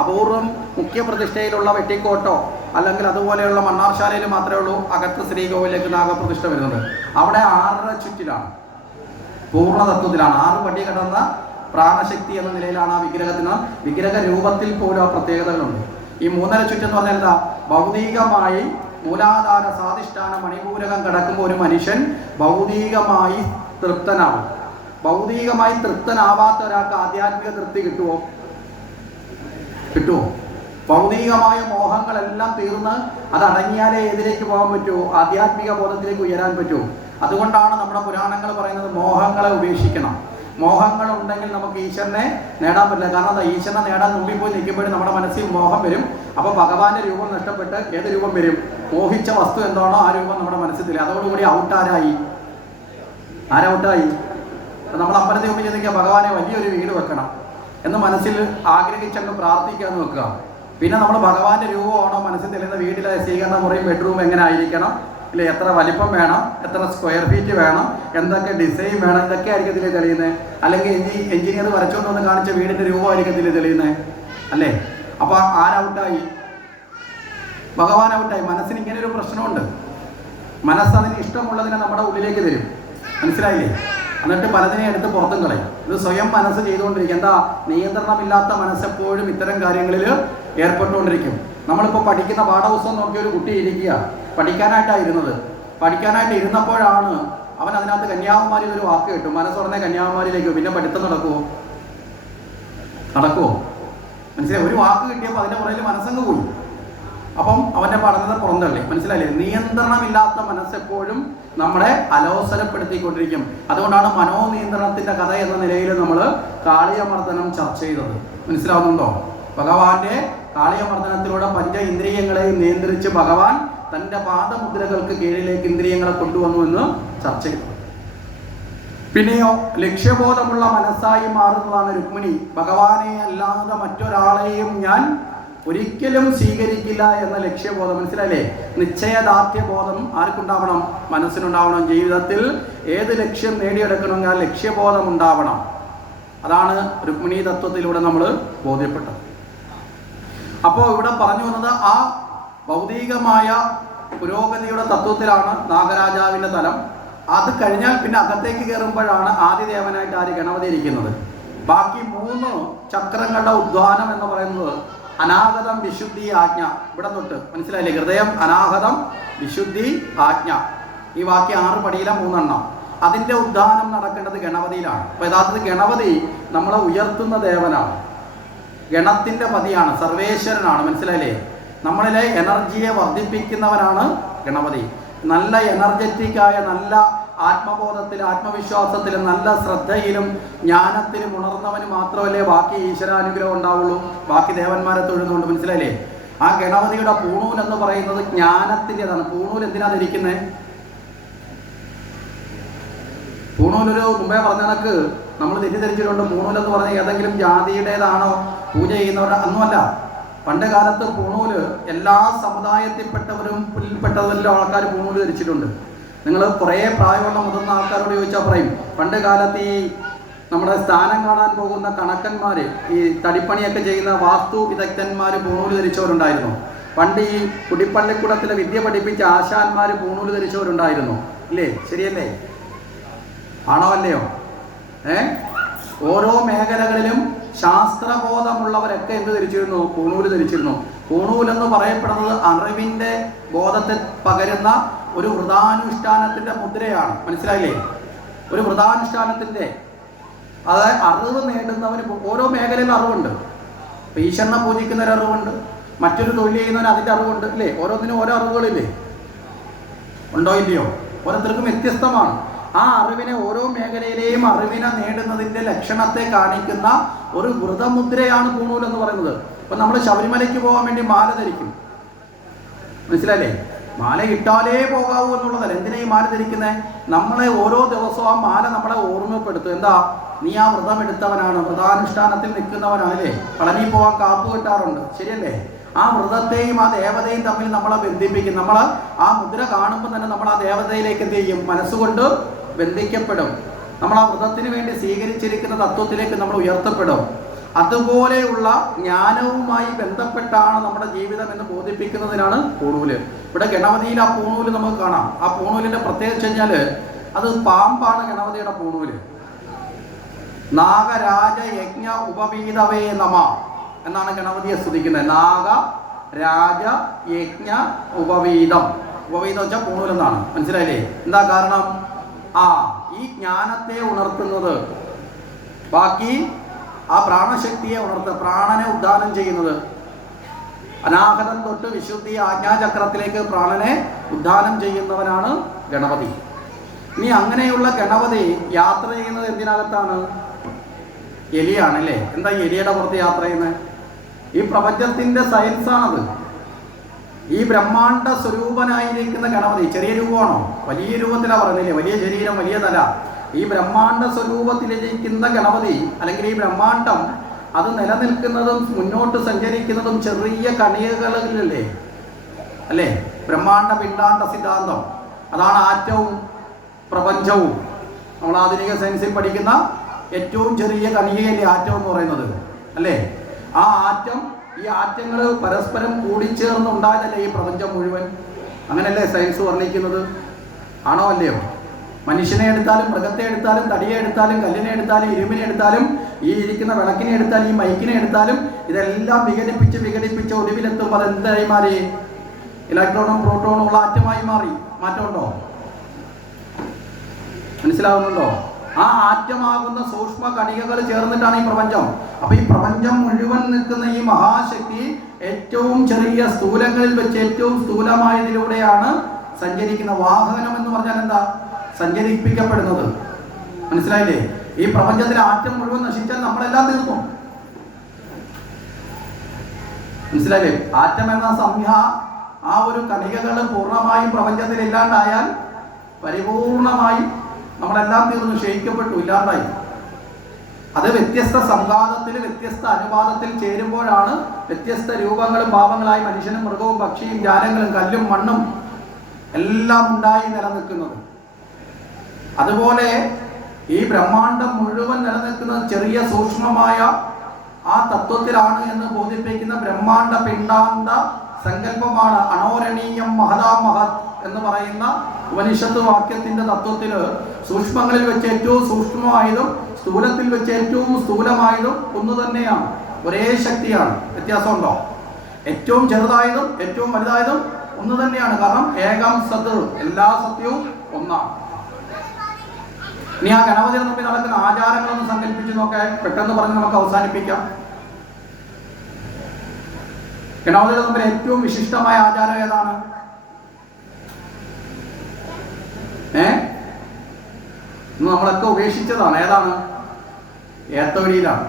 അപൂർവം മുഖ്യപ്രതിഷ്ഠയിലുള്ള വെട്ടിക്കോട്ടോ അല്ലെങ്കിൽ അതുപോലെയുള്ള മണ്ണാർശാലയിൽ മാത്രമേ ഉള്ളൂ അകത്ത് ശ്രീകോവിലേക്ക് നാഗപ്രതിഷ്ഠ വരുന്നത്. അവിടെ 6.5 ചുറ്റിലാണ്, പൂർണ്ണതത്വത്തിലാണ്. 6 പടി കടന്ന പ്രാണശക്തി എന്ന നിലയിലാണ് ആ വിഗ്രഹത്തിന്. വിഗ്രഹ രൂപത്തിൽ പോലും ആ പ്രത്യേകതകളുണ്ട്. ഈ 3.5 ചുറ്റെന്ന് പറഞ്ഞാൽ എന്താ? ഭൗതികമായി മൂലാധാര സ്വാധിഷ്ഠാന മണിപൂരകം കിടക്കുമ്പോൾ ഒരു മനുഷ്യൻ ഭൗതികമായി തൃപ്തനാവും. ഭൗതികമായി തൃപ്തനാവാത്ത ഒരാൾക്ക് ആധ്യാത്മിക തൃപ്തി കിട്ടുമോ? ഭൗതികമായ മോഹങ്ങളെല്ലാം തീർന്ന് അത് അടങ്ങിയാലേ ഏതിലേക്ക് പോകാൻ പറ്റൂ? ആധ്യാത്മിക ബോധത്തിലേക്ക് ഉയരാൻ പറ്റൂ. അതുകൊണ്ടാണ് നമ്മുടെ പുരാണങ്ങൾ പറയുന്നത് മോഹങ്ങളെ ഉപേക്ഷിക്കണം. മോഹങ്ങൾ ഉണ്ടെങ്കിൽ നമുക്ക് ഈശ്വരനെ നേടാൻ പറ്റില്ല. കാരണം എന്താ? ഈശ്വരനെ നേടാൻ മുമ്പിൽ പോയി നിൽക്കുമ്പോഴും നമ്മുടെ മനസ്സിൽ മോഹം വരും. അപ്പോൾ ഭഗവാന്റെ രൂപം നഷ്ടപ്പെട്ട് ഏത് രൂപം വരും? മോഹിച്ച വസ്തു എന്താണോ ആ രൂപം നമ്മുടെ മനസ്സിൽ. അതോടുകൂടി ഔട്ടാരായി. നമ്മൾ അമ്പലത്തിൽ മുമ്പിൽ ചിന്തിക്കുക ഭഗവാനെ വലിയൊരു വീട് വെക്കണം എന്ന് മനസ്സിൽ ആഗ്രഹിച്ചങ്ങ് പ്രാർത്ഥിക്കാന്ന് വെക്കുക. പിന്നെ നമ്മൾ ഭഗവാന്റെ രൂപമാണോ മനസ്സിൽ തെളിയുന്ന വീട്ടിലെ സ്വീകരണ മുറിയും ബെഡ്റൂം എങ്ങനെ ആയിരിക്കണം, ഇല്ല എത്ര വലിപ്പം വേണം, എത്ര സ്ക്വയർ ഫീറ്റ് വേണം, എന്തൊക്കെ ഡിസൈൻ വേണം, ഇതൊക്കെ ആയിരിക്കും ഇതിൽ തെളിയുന്നത്. അല്ലെങ്കിൽ എഞ്ചിനീയർ വരച്ചുകൊണ്ട് വന്ന് കാണിച്ച വീടിന്റെ രൂപമായിരിക്കും ഇതിൽ തെളിയുന്നത് അല്ലേ? അപ്പൊ ആരൗട്ടായി? ഭഗവാൻ ഔട്ടായി. മനസ്സിന് ഇങ്ങനെ ഒരു പ്രശ്നമുണ്ട്. മനസ്സതിന് ഇഷ്ടമുള്ളതിനെ നമ്മുടെ ഉള്ളിലേക്ക് തരും. മനസ്സിലായില്ലേ? എന്നിട്ട് പലതിനെ എടുത്ത് പുറത്തും കളയും. ഇത് സ്വയം മനസ്സ് ചെയ്തുകൊണ്ടിരിക്കും. എന്താ? നിയന്ത്രണമില്ലാത്ത മനസ്സെപ്പോഴും ഇത്തരം കാര്യങ്ങളിൽ ഏർപ്പെട്ടുകൊണ്ടിരിക്കും. നമ്മളിപ്പോൾ പഠിക്കുന്ന പാഠപുസ്തകം നോക്കിയ ഒരു കുട്ടി ഇരിക്കുക, പഠിക്കാനായിട്ട് ഇരുന്നപ്പോഴാണ് അവൻ അതിനകത്ത് കന്യാകുമാരി ഒരു വാക്ക് കിട്ടും. മനസ്സുറന്നെ കന്യാകുമാരിയിലേക്ക്. പിന്നെ പഠിത്തം നടക്കുമോ? മനസ്സിലായി? ഒരു വാക്ക് കിട്ടിയപ്പോൾ അതിൻ്റെ പുറകിൽ മനസ്സങ്ങ് പോയി. അപ്പം അവൻ്റെ പഠനത്തെ പുറന്തള്ളി. മനസ്സിലായില്ലേ? നിയന്ത്രണമില്ലാത്ത മനസ്സെപ്പോഴും നമ്മളെ അലോസരപ്പെടുത്തിക്കൊണ്ടിരിക്കും. അതുകൊണ്ടാണ് മനോനിയന്ത്രണത്തിന്റെ കഥ എന്ന നിലയിൽ നമ്മൾ കാളിയമർദ്ദനം ചർച്ച ചെയ്തത്. മനസ്സിലാവുന്നുണ്ടോ? ഭഗവാന്റെ കാളിയമർദ്ദനത്തിലൂടെ 5 ഇന്ദ്രിയങ്ങളെയും നിയന്ത്രിച്ച് ഭഗവാൻ തൻ്റെ പാദമുദ്രകൾക്ക് കീഴിലേക്ക് ഇന്ദ്രിയങ്ങളെ കൊണ്ടുവന്നു എന്ന് ചർച്ച ചെയ്തു. പിന്നെയോ ലക്ഷ്യബോധമുള്ള മനസ്സായി മാറുന്നതാണ് രുക്മിണി. ഭഗവാനെ അല്ലാതെ മറ്റൊരാളെയും ഞാൻ ഒരിക്കലും സ്വീകരിക്കില്ല എന്ന ലക്ഷ്യബോധം. മനസ്സിലല്ലേ? നിശ്ചയദാർഢ്യബോധം ആർക്കുണ്ടാവണം? മനസ്സിനുണ്ടാവണം. ജീവിതത്തിൽ ഏത് ലക്ഷ്യം നേടിയെടുക്കണമെങ്കിൽ ആ ലക്ഷ്യബോധം ഉണ്ടാവണം. അതാണ് രുക്മിണി തത്വത്തിലൂടെ നമ്മൾ ബോധ്യപ്പെട്ടത്. അപ്പോൾ ഇവിടെ പറഞ്ഞു വന്നത് ആ ഭൗതികമായ പുരോഗതിയുടെ തത്വത്തിലാണ് നാഗരാജാവിൻ്റെ തലം. അത് കഴിഞ്ഞാൽ പിന്നെ അകത്തേക്ക് കയറുമ്പോഴാണ് ആദിദേവനായിട്ട് ആര്? ഗണപതി ഇരിക്കുന്നത്. ബാക്കി 3 ചക്രങ്ങളുടെ ഉദ്ധാനം എന്ന് പറയുന്നത് അനാഗതം വിശുദ്ധി ആജ്ഞ. ഇവിടെ തൊട്ട് മനസ്സിലായില്ലേ? ഹൃദയം, അനാഗതം, വിശുദ്ധി, ആജ്ഞ. ഈ വാക്യം 6 പടിയിലെ 3 എണ്ണം. അതിൻ്റെ ഉദ്ധാനം നടക്കേണ്ടത് ഗണപതിയിലാണ്. അപ്പോൾ യഥാർത്ഥത്തിൽ ഗണപതി നമ്മളെ ഉയർത്തുന്ന ദേവനാണ്, ഗണത്തിൻ്റെ പതിയാണ്, സർവേശ്വരനാണ്. മനസ്സിലായില്ലേ? നമ്മളിലെ എനർജിയെ വർദ്ധിപ്പിക്കുന്നവനാണ് ഗണപതി. നല്ല എനർജറ്റിക്കായ, നല്ല ആത്മബോധത്തിലും ആത്മവിശ്വാസത്തിലും നല്ല ശ്രദ്ധയിലും ജ്ഞാനത്തിലും ഉണർന്നവന് മാത്രമല്ലേ ബാക്കി ഈശ്വരാനുഗ്രഹം ഉണ്ടാവുള്ളൂ, ബാക്കി ദേവന്മാരെ തൊഴുന്നുകൊണ്ട്. മനസ്സിലായില്ലേ? ആ ഗണപതിയുടെ പൂണൂൽ എന്ന് പറയുന്നത് ജ്ഞാനത്തിൻ്റെതാണ്. പൂണൂൽ എന്തിനാ ധരിക്കുന്നത്? പൂണൂലൊരു മുമ്പേ പറഞ്ഞ കണക്ക് നമ്മൾ തെറ്റിദ്ധരിച്ചിട്ടുണ്ട്. പൂണൂൽ എന്ന് പറഞ്ഞാൽ ഏതെങ്കിലും ജാതിയുടേതാണോ പൂജ ചെയ്യുന്നവരുടെ ഒന്നുമല്ല. പണ്ട് കാലത്ത് പൂണൂല് എല്ലാ സമുദായത്തിൽപ്പെട്ടവരും പെട്ടതെല്ലാം ആൾക്കാർ പൂണൂല് ധരിച്ചിട്ടുണ്ട്. നിങ്ങൾ കുറേ പ്രായമുള്ള മുതിർന്ന ആൾക്കാരോട് ചോദിച്ചാൽ പറയും പണ്ട് കാലത്ത് ഈ നമ്മുടെ സ്ഥാനം കാണാൻ പോകുന്ന കണക്കന്മാർ, ഈ തടിപ്പണിയൊക്കെ ചെയ്യുന്ന വാസ്തു വിദഗ്ധന്മാർ പൂണൂല് ധരിച്ചവരുണ്ടായിരുന്നു. പണ്ട് ഈ കുടിപ്പള്ളിക്കൂടത്തിലെ വിദ്യ പഠിപ്പിച്ച ആശാന്മാർ പൂണൂല് ധരിച്ചവരുണ്ടായിരുന്നു. ഇല്ലേ? ശരിയല്ലേ? ആണോ അല്ലയോ? ഓരോ മേഖലകളിലും ശാസ്ത്രബോധമുള്ളവരൊക്കെ എന്ത് ധരിച്ചിരുന്നു? പൂണൂല് ധരിച്ചിരുന്നു. പൂണൂലെന്ന് പറയപ്പെടുന്നത് അറിവിൻ്റെ ബോധത്തെ പകരുന്ന ഒരു വ്രതാനുഷ്ഠാനത്തിൻ്റെ മുദ്രയാണ്. മനസ്സിലായില്ലേ? ഒരു വ്രതാനുഷ്ഠാനത്തിൻ്റെ, അതായത് അറിവ് നേടുന്നവന് ഓരോ മേഖലയിലും അറിവുണ്ട്. ഇപ്പം ഈശ്വരനെ പൂജിക്കുന്നൊരു അറിവുണ്ട്, മറ്റൊരു തൊഴിൽ ചെയ്യുന്നവന് അതിൻ്റെ അറിവുണ്ട്. ഇല്ലേ? ഓരോന്നിനും ഓരോ അറിവുകളില്ലേ? ഉണ്ടോ ഇല്ലയോ? ഓരോരുത്തർക്കും വ്യത്യസ്തമാണ്. ആ അറിവിനെ, ഓരോ മേഖലയിലെയും അറിവിനെ നേടുന്നതിൻ്റെ ലക്ഷണത്തെ കാണിക്കുന്ന ഒരു വ്രതമുദ്രയാണ് പൂണൂൽ എന്ന് പറയുന്നത്. ഇപ്പം നമ്മൾ ശബരിമലയ്ക്ക് പോകാൻ വേണ്ടി മാല ധരിക്കും. മനസ്സിലായില്ലേ? മാല ഇട്ടാലേ പോകാവൂ എന്നുള്ളതല്ല. എന്തിനാ ഈ മാല ധരിക്കുന്നത്? നമ്മളെ ഓരോ ദിവസവും ആ മാല നമ്മളെ ഓർമ്മപ്പെടുത്തും. എന്താ? നീ ആ വ്രതം എടുത്തവനാണ്, വ്രതാനുഷ്ഠാനത്തിൽ നിൽക്കുന്നവനാണല്ലേ. പളനി പോകാൻ കാപ്പ് കിട്ടാറുണ്ട്, ശരിയല്ലേ? ആ വ്രതത്തെയും ആ ദേവതയും തമ്മിൽ നമ്മളെ ബന്ധിപ്പിക്കും. നമ്മൾ ആ മുദ്ര കാണുമ്പോൾ തന്നെ നമ്മൾ ആ ദേവതയിലേക്ക് എന്ത് ചെയ്യും? മനസ്സുകൊണ്ട് ബന്ധിക്കപ്പെടും. നമ്മൾ ആ വ്രതത്തിന് വേണ്ടി സ്വീകരിച്ചിരിക്കുന്ന തത്വത്തിലേക്ക് നമ്മൾ ഉയർത്തപ്പെടും. അതുപോലെയുള്ള ജ്ഞാനവുമായി ബന്ധപ്പെട്ടാണ് നമ്മുടെ ജീവിതം എന്ന് ബോധിപ്പിക്കുന്നതിനാണ് പൂണൂല്. ഇവിടെ ഗണപതിയിൽ ആ പൂണൂല് നമുക്ക് കാണാം. ആ പൂണൂലിൻ്റെ പ്രത്യേകത വെച്ച് കഴിഞ്ഞാൽ അത് പാമ്പാണ്. ഗണപതിയുടെ പൂണൂല് നാഗരാജ യജ്ഞ ഉപവീതവേ നമ എന്നാണ് ഗണപതിയെ സ്തുതിക്കുന്നത്. നാഗ രാജ യജ്ഞ ഉപവീതം. ഉപവീതം വെച്ചാൽ പൂണൂൽ എന്നാണ്. മനസ്സിലായില്ലേ? എന്താ കാരണം? ഈ ജ്ഞാനത്തെ ഉണർത്തുന്നത്, ബാക്കി ആ പ്രാണശക്തിയെ ഉണർത്തുക, പ്രാണനെ ഉദ്ധാനം ചെയ്യുന്നത്. അനാഹതം തൊട്ട് വിശുദ്ധി ആജ്ഞാചക്രത്തിലേക്ക് പ്രാണനെ ഉദ്ധാനം ചെയ്യുന്നവനാണ് ഗണപതി. ഇനി അങ്ങനെയുള്ള ഗണപതി യാത്ര ചെയ്യുന്നത് എന്തിനകത്താണ്? എലിയാണല്ലേ. എന്താ എലിയുടെ പുറത്ത് യാത്ര ചെയ്യുന്നത്? ഈ പ്രപഞ്ചത്തിൻ്റെ സയൻസാണത്. ഈ ബ്രഹ്മാണ്ഡ സ്വരൂപനായിരിക്കുന്ന ഗണപതി ചെറിയ രൂപമാണോ? വലിയ രൂപത്തിലാണ് പറയുന്നില്ലേ? വലിയ ശരീരം, വലിയ തല. ഈ ബ്രഹ്മാണ്ഡ സ്വരൂപത്തിലിരിക്കുന്ന ഗണപതി, അല്ലെങ്കിൽ ഈ ബ്രഹ്മാണ്ഡം, അത് നിലനിൽക്കുന്നതും മുന്നോട്ട് സഞ്ചരിക്കുന്നതും ചെറിയ കണികകളിലല്ലേ? അല്ലേ? ബ്രഹ്മാണ്ഡ പിണ്ഡാണ്ഡ സിദ്ധാന്തം, അതാണ് ആറ്റവും പ്രപഞ്ചവും. നമ്മൾ ആധുനിക സയൻസിൽ പഠിക്കുന്ന ഏറ്റവും ചെറിയ കണികയല്ലേ ആറ്റം എന്ന് പറയുന്നത്, അല്ലേ? ആ ആറ്റം, ഈ ആറ്റങ്ങൾ പരസ്പരം കൂടിച്ചേർന്നുണ്ടായതല്ലേ ഈ പ്രപഞ്ചം മുഴുവൻ. അങ്ങനെയല്ലേ സയൻസ് വർണ്ണിക്കുന്നത്? ആണോ അല്ലയോ? മനുഷ്യനെ എടുത്താലും, മൃഗത്തെ എടുത്താലും, തടിയെ എടുത്താലും, കല്ലിനെ എടുത്താലും, ഇരുമ്പിനെ എടുത്താലും, ഈ ഇരിക്കുന്ന വിളക്കിനെ എടുത്താലും, ഈ മൈക്കിനെ എടുത്താലും, ഇതെല്ലാം വിഘടിപ്പിച്ച് ഒടുവിലെത്തുമ്പോൾ അതെന്തായി മാറി? ഇലക്ട്രോണും പ്രോട്ടോണും ഉള്ള ആറ്റമായി മാറി. മാറ്റമുണ്ടോ? മനസ്സിലാവുന്നുണ്ടോ? ആ ആറ്റമാകുന്ന സൂക്ഷ്മ കണികകൾ ചേർന്നിട്ടാണ് ഈ പ്രപഞ്ചം. അപ്പൊ ഈ പ്രപഞ്ചം മുഴുവൻ നിൽക്കുന്ന ഈ മഹാശക്തി ഏറ്റവും ചെറിയ സ്ഥൂലങ്ങളിൽ വെച്ച് ഏറ്റവും സ്ഥൂലമായതിലൂടെയാണ് സഞ്ചരിക്കുന്ന. വാഹനം എന്ന് പറഞ്ഞാൽ എന്താ? സഞ്ചരിപ്പിക്കപ്പെടുന്നത്. മനസ്സിലായില്ലേ? ഈ പ്രപഞ്ചത്തിലെ ആറ്റം മുഴുവൻ നശിച്ചാൽ നമ്മളെല്ലാം തീർന്നു. മനസ്സിലായില്ലേ? ആറ്റം എന്ന സംഖ്യ, ആ ഒരു കണികകൾ പൂർണ്ണമായും പ്രപഞ്ചത്തിൽ ഇല്ലാണ്ടായാൽ പരിപൂർണമായും നമ്മളെല്ലാം തീർന്നു, ക്ഷയിക്കപ്പെട്ടു, ഇല്ലാണ്ടായി. അത് വ്യത്യസ്ത സംഘാതത്തിൽ, വ്യത്യസ്ത അനുപാതത്തിൽ ചേരുമ്പോഴാണ് വ്യത്യസ്ത രൂപങ്ങളും ഭാവങ്ങളായി മനുഷ്യനും മൃഗവും പക്ഷിയും ജാലങ്ങളും കല്ലും മണ്ണും എല്ലാം ഉണ്ടായി നിലനിൽക്കുന്നത്. അതുപോലെ ഈ ബ്രഹ്മാണ്ഡം മുഴുവൻ നിലനിൽക്കുന്നത് ചെറിയ സൂക്ഷ്മമായ ആ തത്വത്തിലാണ് എന്ന് ബോധിപ്പിക്കുന്ന ബ്രഹ്മാണ്ഡ പിണ്ഡാണ്ഡ സങ്കല്പമാണ് അണോരണീയം മഹതാ മഹത് എന്ന് പറയുന്ന ഉപനിഷത്ത് വാക്യത്തിന്റെ തത്വത്തിൽ സൂക്ഷ്മങ്ങളിൽ വെച്ച് ഏറ്റവും സൂക്ഷ്മമായതും സ്ഥൂലത്തിൽ വെച്ച് ഏറ്റവും സ്ഥൂലമായതും ഒന്ന് തന്നെയാണ്. ഒരേ ശക്തിയാണ്. വ്യത്യാസമുണ്ടോ? ഏറ്റവും ചെറുതായതും ഏറ്റവും വലുതായതും ഒന്ന് തന്നെയാണ്. കാരണം ഏകം സത്, എല്ലാ സത്യവും ഒന്നാണ്. ഇനി ആ ഗണപതിയുടെ മുമ്പിൽ നടക്കുന്ന ആചാരങ്ങളൊന്ന് സങ്കല്പിച്ച് നോക്കെ, പെട്ടെന്ന് പറഞ്ഞ് നമുക്ക് അവസാനിപ്പിക്കാം. ഗണപതിയുടെ മുമ്പിൽ ഏറ്റവും വിശിഷ്ടമായ ആചാരം ഏതാണ്? ഇന്ന് നമ്മളൊക്കെ ഉപേക്ഷിച്ചതാണ്. ഏതാണ്? ഏത്തവടിയിലാണ്.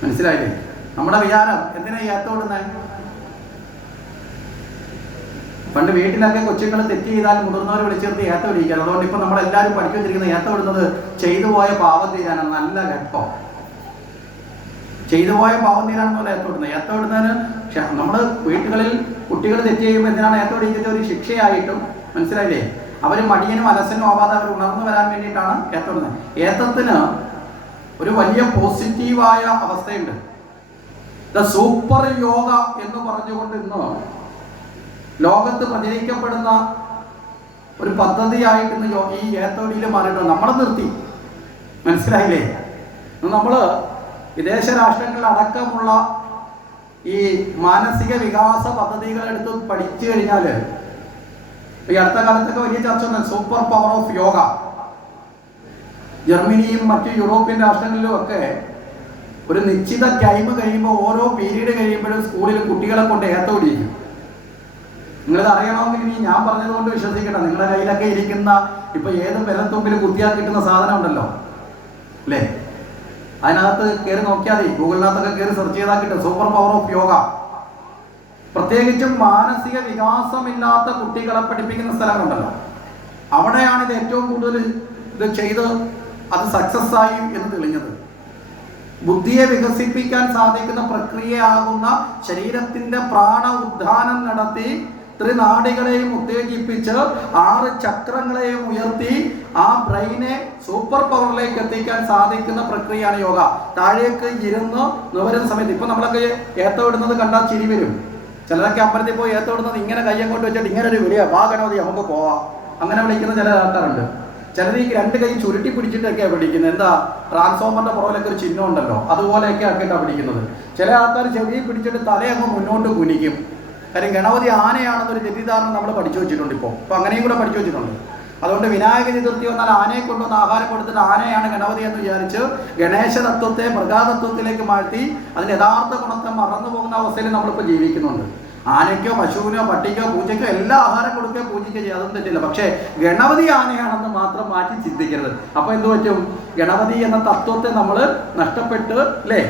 മനസ്സിലായില്ലേ? നമ്മുടെ വിചാരം എന്തിനാ ഏത്തോടുന്നത്? പണ്ട് വീട്ടിലൊക്കെ കൊച്ചുങ്ങൾ തെറ്റ് ചെയ്താൽ മുതിർന്നവർ വിളിച്ചേർത്ത് ഏത്ത പിടിക്കാൻ. അതുകൊണ്ട് ഇപ്പം നമ്മളെല്ലാവരും പഠിച്ചു വെച്ചിരിക്കുന്നത് ഏത്ത വിടുന്നത് ചെയ്തു പോയ പാപം തീരാനാണ്. നല്ല ഘട്ടം. ചെയ്തു പോയ പാപം തീരാണെന്നല്ല ഏത്ത വിടുന്നത്. ഏത്ത വിടുന്നതിന് നമ്മൾ വീട്ടുകളിൽ കുട്ടികൾ തെറ്റ് ചെയ്യുമ്പോൾ എന്തിനാണ് ഏത്ത പിടിക്കുന്നത്? ഒരു ശിക്ഷയായിട്ടും. മനസ്സിലായില്ലേ? അവർ മടിയനും അലസനും ആവാതെ അവർ ഉണർന്നു വരാൻ വേണ്ടിയിട്ടാണ് ഏത്തമിടുന്നത്. ഏത്തത്തിന് ഒരു വലിയ പോസിറ്റീവായ അവസ്ഥയുണ്ട്. ദ സൂപ്പർ യോഗ എന്ന് പറഞ്ഞുകൊണ്ട് ഇന്ന് ലോകത്ത് പ്രചരിക്കപ്പെടുന്ന ഒരു പദ്ധതിയായിട്ട് ഇന്ന് ഈ ഏത്തവിടിയിൽ മാറിയിട്ടുണ്ട്. നമ്മൾ നിർത്തി, മനസ്സിലായില്ലേ? നമ്മൾ വിദേശ രാഷ്ട്രങ്ങളിൽ അടക്കമുള്ള ഈ മാനസിക വികാസ പദ്ധതികൾ എടുത്ത് പഠിച്ചു കഴിഞ്ഞാൽ ഈ അടുത്ത കാലത്തൊക്കെ വലിയ ചർച്ച ഉണ്ട്, സൂപ്പർ പവർ ഓഫ് യോഗ. ജർമ്മനിയും മറ്റ് യൂറോപ്യൻ രാഷ്ട്രങ്ങളിലും ഒക്കെ ഒരു നിശ്ചിത ടൈം കഴിയുമ്പോൾ ഓരോ പീരീഡ് കഴിയുമ്പോഴും സ്കൂളിൽ കുട്ടികളെ കൊണ്ട് ഏത്തവിടിയിരിക്കും. നിങ്ങളിത് അറിയണമെങ്കിൽ ഇനി ഞാൻ പറഞ്ഞതുകൊണ്ട് വിശ്വസിക്കട്ടെ. നിങ്ങളുടെ കയ്യിലൊക്കെ ഇരിക്കുന്ന ഇപ്പൊ ഏത് വിരൽത്തുമ്പിൽ കുത്തിയാൽ കിട്ടുന്ന സാധനം ഉണ്ടല്ലോ അല്ലേ, അതിനകത്ത് കയറി നോക്കിയാൽ മതി, ഗൂഗിളിനകത്തൊക്കെ കയറി സെർച്ച് ചെയ്താൽ കിട്ടും സൂപ്പർ പവർ ഓഫ് യോഗ. പ്രത്യേകിച്ചും മാനസിക വികാസമില്ലാത്ത കുട്ടികളെ പഠിപ്പിക്കുന്ന സ്ഥലങ്ങളുണ്ടല്ലോ, അവിടെയാണ് ഇത് ഏറ്റവും കൂടുതൽ ഇത് ചെയ്ത് അത് സക്സസ് ആയി എന്ന് തെളിഞ്ഞത്. ബുദ്ധിയെ വികസിപ്പിക്കാൻ സാധിക്കുന്ന പ്രക്രിയയാകുന്ന ശരീരത്തിന്റെ പ്രാണ ഉദ്ധാനം നടത്തി ത്രിനാഡികളെയും ഉത്തേജിപ്പിച്ച് 6 ചക്രങ്ങളെയും ഉയർത്തി ആ ബ്രെയിനെ സൂപ്പർ പവറിലേക്ക് എത്തിക്കാൻ സാധിക്കുന്ന പ്രക്രിയയാണ് യോഗ. താഴേക്ക് ഇരുന്ന് നിവരുന്ന സമയത്ത് ഇപ്പൊ നമ്മളൊക്കെ ഏത്തവിടുന്നത് കണ്ടാൽ ചിരി വരും. ചിലരൊക്കെ അമ്പലത്തിൽ പോയി ഏത്തവിടുന്നത് ഇങ്ങനെ കയ്യങ്ങോട്ട് വെച്ചിട്ട് ഇങ്ങനെ ഒരു വിളിയാ, വാ ഗണപതി നമുക്ക് പോവാം, അങ്ങനെ വിളിക്കുന്ന ചില ആൾക്കാരുണ്ട്. ചിലർ ഈ 2 കൈ ചുരുട്ടി പിടിച്ചിട്ടൊക്കെയാണ് പിടിക്കുന്നത്. എന്താ, ട്രാൻസ്ഫോമറിന്റെ പുറകിലൊക്കെ ഒരു ചിഹ്നം ഉണ്ടല്ലോ, അതുപോലെയൊക്കെ ആക്കിയിട്ടാണ് പിടിക്കുന്നത്. ചില ആൾക്കാർ ചെവി പിടിച്ചിട്ട് തലയങ്ങ് മുന്നോട്ട് കുനിക്കും. കാര്യം ഗണപതി ആനയാണെന്നൊരു തെറ്റിദ്ധാരണ നമ്മൾ പഠിച്ചു വെച്ചിട്ടുണ്ട്. ഇപ്പോൾ അങ്ങനെയും കൂടെ പഠിച്ചു വെച്ചിട്ടുണ്ട്. അതുകൊണ്ട് വിനായക ചതുർത്ഥി വന്നാൽ ആനയെ കൊണ്ടുവന്ന് ആഹാരം കൊടുത്തിട്ട് ആനയാണ് ഗണപതി എന്ന് വിചാരിച്ച് ഗണേശ തത്വത്തെ മൃഗാതത്വത്തിലേക്ക് മാറ്റി അതിൻ്റെ യഥാർത്ഥ ഗുണത്തെ മറന്നു പോകുന്ന അവസ്ഥയിൽ നമ്മളിപ്പോൾ ജീവിക്കുന്നുണ്ട്. ആനയ്ക്കോ പശുവിനോ പട്ടിക്കോ പൂച്ചയ്ക്കോ എല്ലാ ആഹാരം കൊടുക്കുകയോ പൂജയ്ക്കോ ചെയ്യുക, അതൊന്നും തെറ്റില്ല. പക്ഷേ ഗണപതി ആനയാണെന്ന് മാത്രം മാറ്റി ചിന്തിക്കരുത്. അപ്പോൾ എന്ത് പറ്റും, ഗണപതി എന്ന തത്വത്തെ നമ്മൾ നഷ്ടപ്പെട്ട് അല്ലേ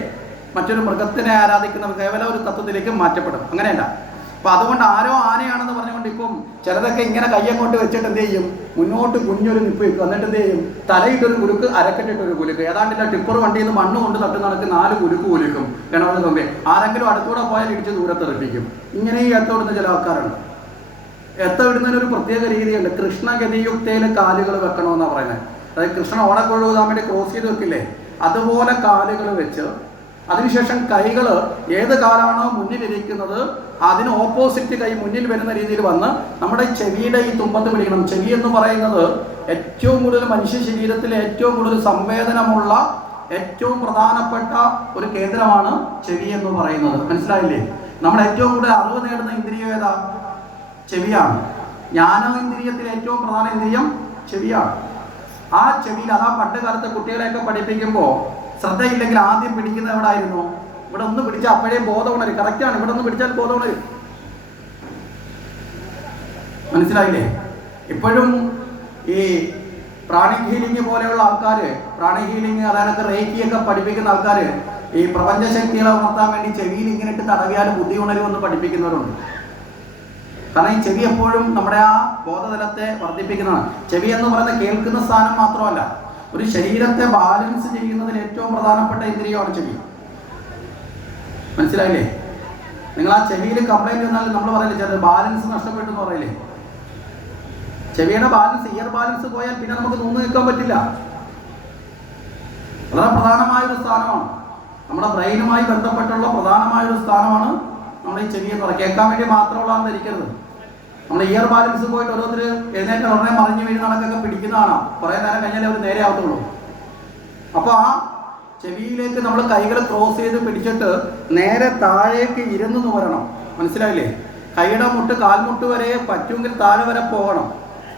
മറ്റൊരു മൃഗത്തിനെ ആരാധിക്കുന്ന കേവല ഒരു തത്വത്തിലേക്ക് മാറ്റപ്പെടും. അങ്ങനെയല്ല. അപ്പൊ അതുകൊണ്ട് ആരോ ആനയാണെന്ന് പറഞ്ഞുകൊണ്ട് ഇപ്പം ചിലതൊക്കെ ഇങ്ങനെ കയ്യങ്ങോട്ട് വെച്ചിട്ട് എന്ത് ചെയ്യും, മുന്നോട്ട് കുഞ്ഞൊരു നിപ്പ് വെക്കും. എന്നിട്ട് എന്ത് ചെയ്യും, തലയിട്ടൊരു കുലുക്ക്, അരക്കെട്ടിട്ടൊരു കുലുക്ക്. ഏതാണ്ടില്ല ടിപ്പർ വണ്ടിയിൽ നിന്ന് മണ്ണ് കൊണ്ട് തട്ടി നടക്ക് 4 കുലുക്ക് കുലുക്കും ഗണപതി മുമ്പേ. ആരെങ്കിലും അടുത്തൂടെ പോയാൽ ഇടിച്ച് ദൂരത്തെറിപ്പിക്കും. ഇങ്ങനെ ഈ ഏത്തവിടുന്ന ചില ആൾക്കാരുണ്ട്. ഏത്തവിടുന്നതിനൊരു പ്രത്യേക രീതിയുണ്ട്. കൃഷ്ണഗതിയുക്തയിൽ കാലുകൾ വെക്കണമെന്നാണ് പറയുന്നത്. അതായത് കൃഷ്ണൻ ഓടക്കൊഴുകാൻ വേണ്ടി ക്രോസ് ചെയ്ത് വെക്കില്ലേ, അതുപോലെ കാലുകൾ വെച്ച് അതിനുശേഷം കൈകൾ ഏത് കാലാണോ മുന്നിലിരിക്കുന്നത് അതിന് ഓപ്പോസിറ്റ് കൈ മുന്നിൽ വരുന്ന രീതിയിൽ വന്ന് നമ്മുടെ ചെവിയുടെ ഈ തുമ്പത്ത് പിടിക്കണം. ചെവി എന്ന് പറയുന്നത് ഏറ്റവും കൂടുതൽ മനുഷ്യ ശരീരത്തിലെ ഏറ്റവും കൂടുതൽ സംവേദനമുള്ള ഏറ്റവും പ്രധാനപ്പെട്ട ഒരു കേന്ദ്രമാണ് ചെവി എന്ന് പറയുന്നത്. മനസ്സിലായില്ലേ? നമ്മൾ ഏറ്റവും കൂടുതൽ അറിവ് നേടുന്ന ഇന്ദ്രിയം ഏതാ? ചെവിയാണ്. ജ്ഞാനേന്ദ്രിയത്തിലെ ഏറ്റവും പ്രധാന ഇന്ദ്രിയം ചെവിയാണ്. ആ ചെവിയിൽ അതാ പണ്ട് കാലത്തെ കുട്ടികളെയൊക്കെ പഠിപ്പിക്കുമ്പോൾ ശ്രദ്ധയില്ലെങ്കിൽ ആദ്യം പിടിക്കുന്നത് എവിടെ ആയിരുന്നു? ഇവിടെ ഒന്ന് പിടിച്ചാൽ അപ്പോഴേ ബോധം ഉണരും. കറക്റ്റാണ്, ഇവിടെ ഒന്ന് പിടിച്ചാൽ ബോധം ഉണരും. മനസ്സിലായില്ലേ? ഇപ്പോഴും ഈ പ്രാണിക് ഹീലിംഗ് പോലെയുള്ള ആൾക്കാർ, പ്രാണിക് ഹീലിംഗ് അതായത് റേക്കിയൊക്കെ പഠിപ്പിക്കുന്ന ആൾക്കാർ ഈ പ്രപഞ്ചശക്തികളെ ഉണർത്താൻ വേണ്ടി ചെവിയിൽ ഇങ്ങനെ ഇട്ട് തടവിയാൽ ബുദ്ധി ഉണരുമെന്ന് പഠിപ്പിക്കുന്നവരുണ്ട്. കാരണം ഈ ചെവി എപ്പോഴും നമ്മുടെ ആ ബോധതലത്തെ വർദ്ധിപ്പിക്കുന്നതാണ്. ചെവി എന്ന് പറയുന്നത് കേൾക്കുന്ന സ്ഥാനം മാത്രമല്ല, ഒരു ശരീരത്തെ ബാലൻസ് ചെയ്യുന്നതിൽ ഏറ്റവും പ്രധാനപ്പെട്ട ഇന്ദ്രിയമാണ് ചെവി. മനസ്സിലായില്ലേ? നിങ്ങൾ ആ ചെവിയിൽ കംപ്ലൈൻറ്റ് വന്നാൽ നമ്മൾ പറയില്ലേ, ചെറിയ ബാലൻസ് നഷ്ടപ്പെട്ടു എന്ന് പറയില്ലേ? ചെവിയുടെ ബാലൻസ്, ഇയർ ബാലൻസ് പോയാൽ പിന്നെ നമുക്ക് തൂങ്ങി നിൽക്കാൻ പറ്റില്ല. വളരെ പ്രധാനമായൊരു സ്ഥാനമാണ്, നമ്മുടെ ബ്രെയിനുമായി ബന്ധപ്പെട്ടുള്ള പ്രധാനമായൊരു സ്ഥാനമാണ് നമ്മൾ ഈ ചെവി എന്ന് പറയുന്നത്. കേൾക്കാൻ വേണ്ടി മാത്രമുള്ളതാണെന്ന് ധരിക്കരുത്. നമ്മൾ ഇയർ ബാലൻസ് പോയിട്ട് ഓരോരുത്തർ എഴുന്നേറ്റ് ഉടനെ മറിഞ്ഞു വീഴുന്ന കണക്കൊക്കെ പിടിക്കുന്നതാണ്. കുറേ നേരം കഴിഞ്ഞാലേ അവർ നേരെ ആവത്തുള്ളൂ. അപ്പോൾ ആ ചെവിയിലേക്ക് നമ്മൾ കൈകൾ ക്രോസ് ചെയ്ത് പിടിച്ചിട്ട് നേരെ താഴേക്ക് ഇരുന്ന് വരണം. മനസ്സിലായില്ലേ? കൈയുടെ മുട്ട് കാൽമുട്ട് വരെ പറ്റുമെങ്കിൽ താഴെ വരെ പോകണം.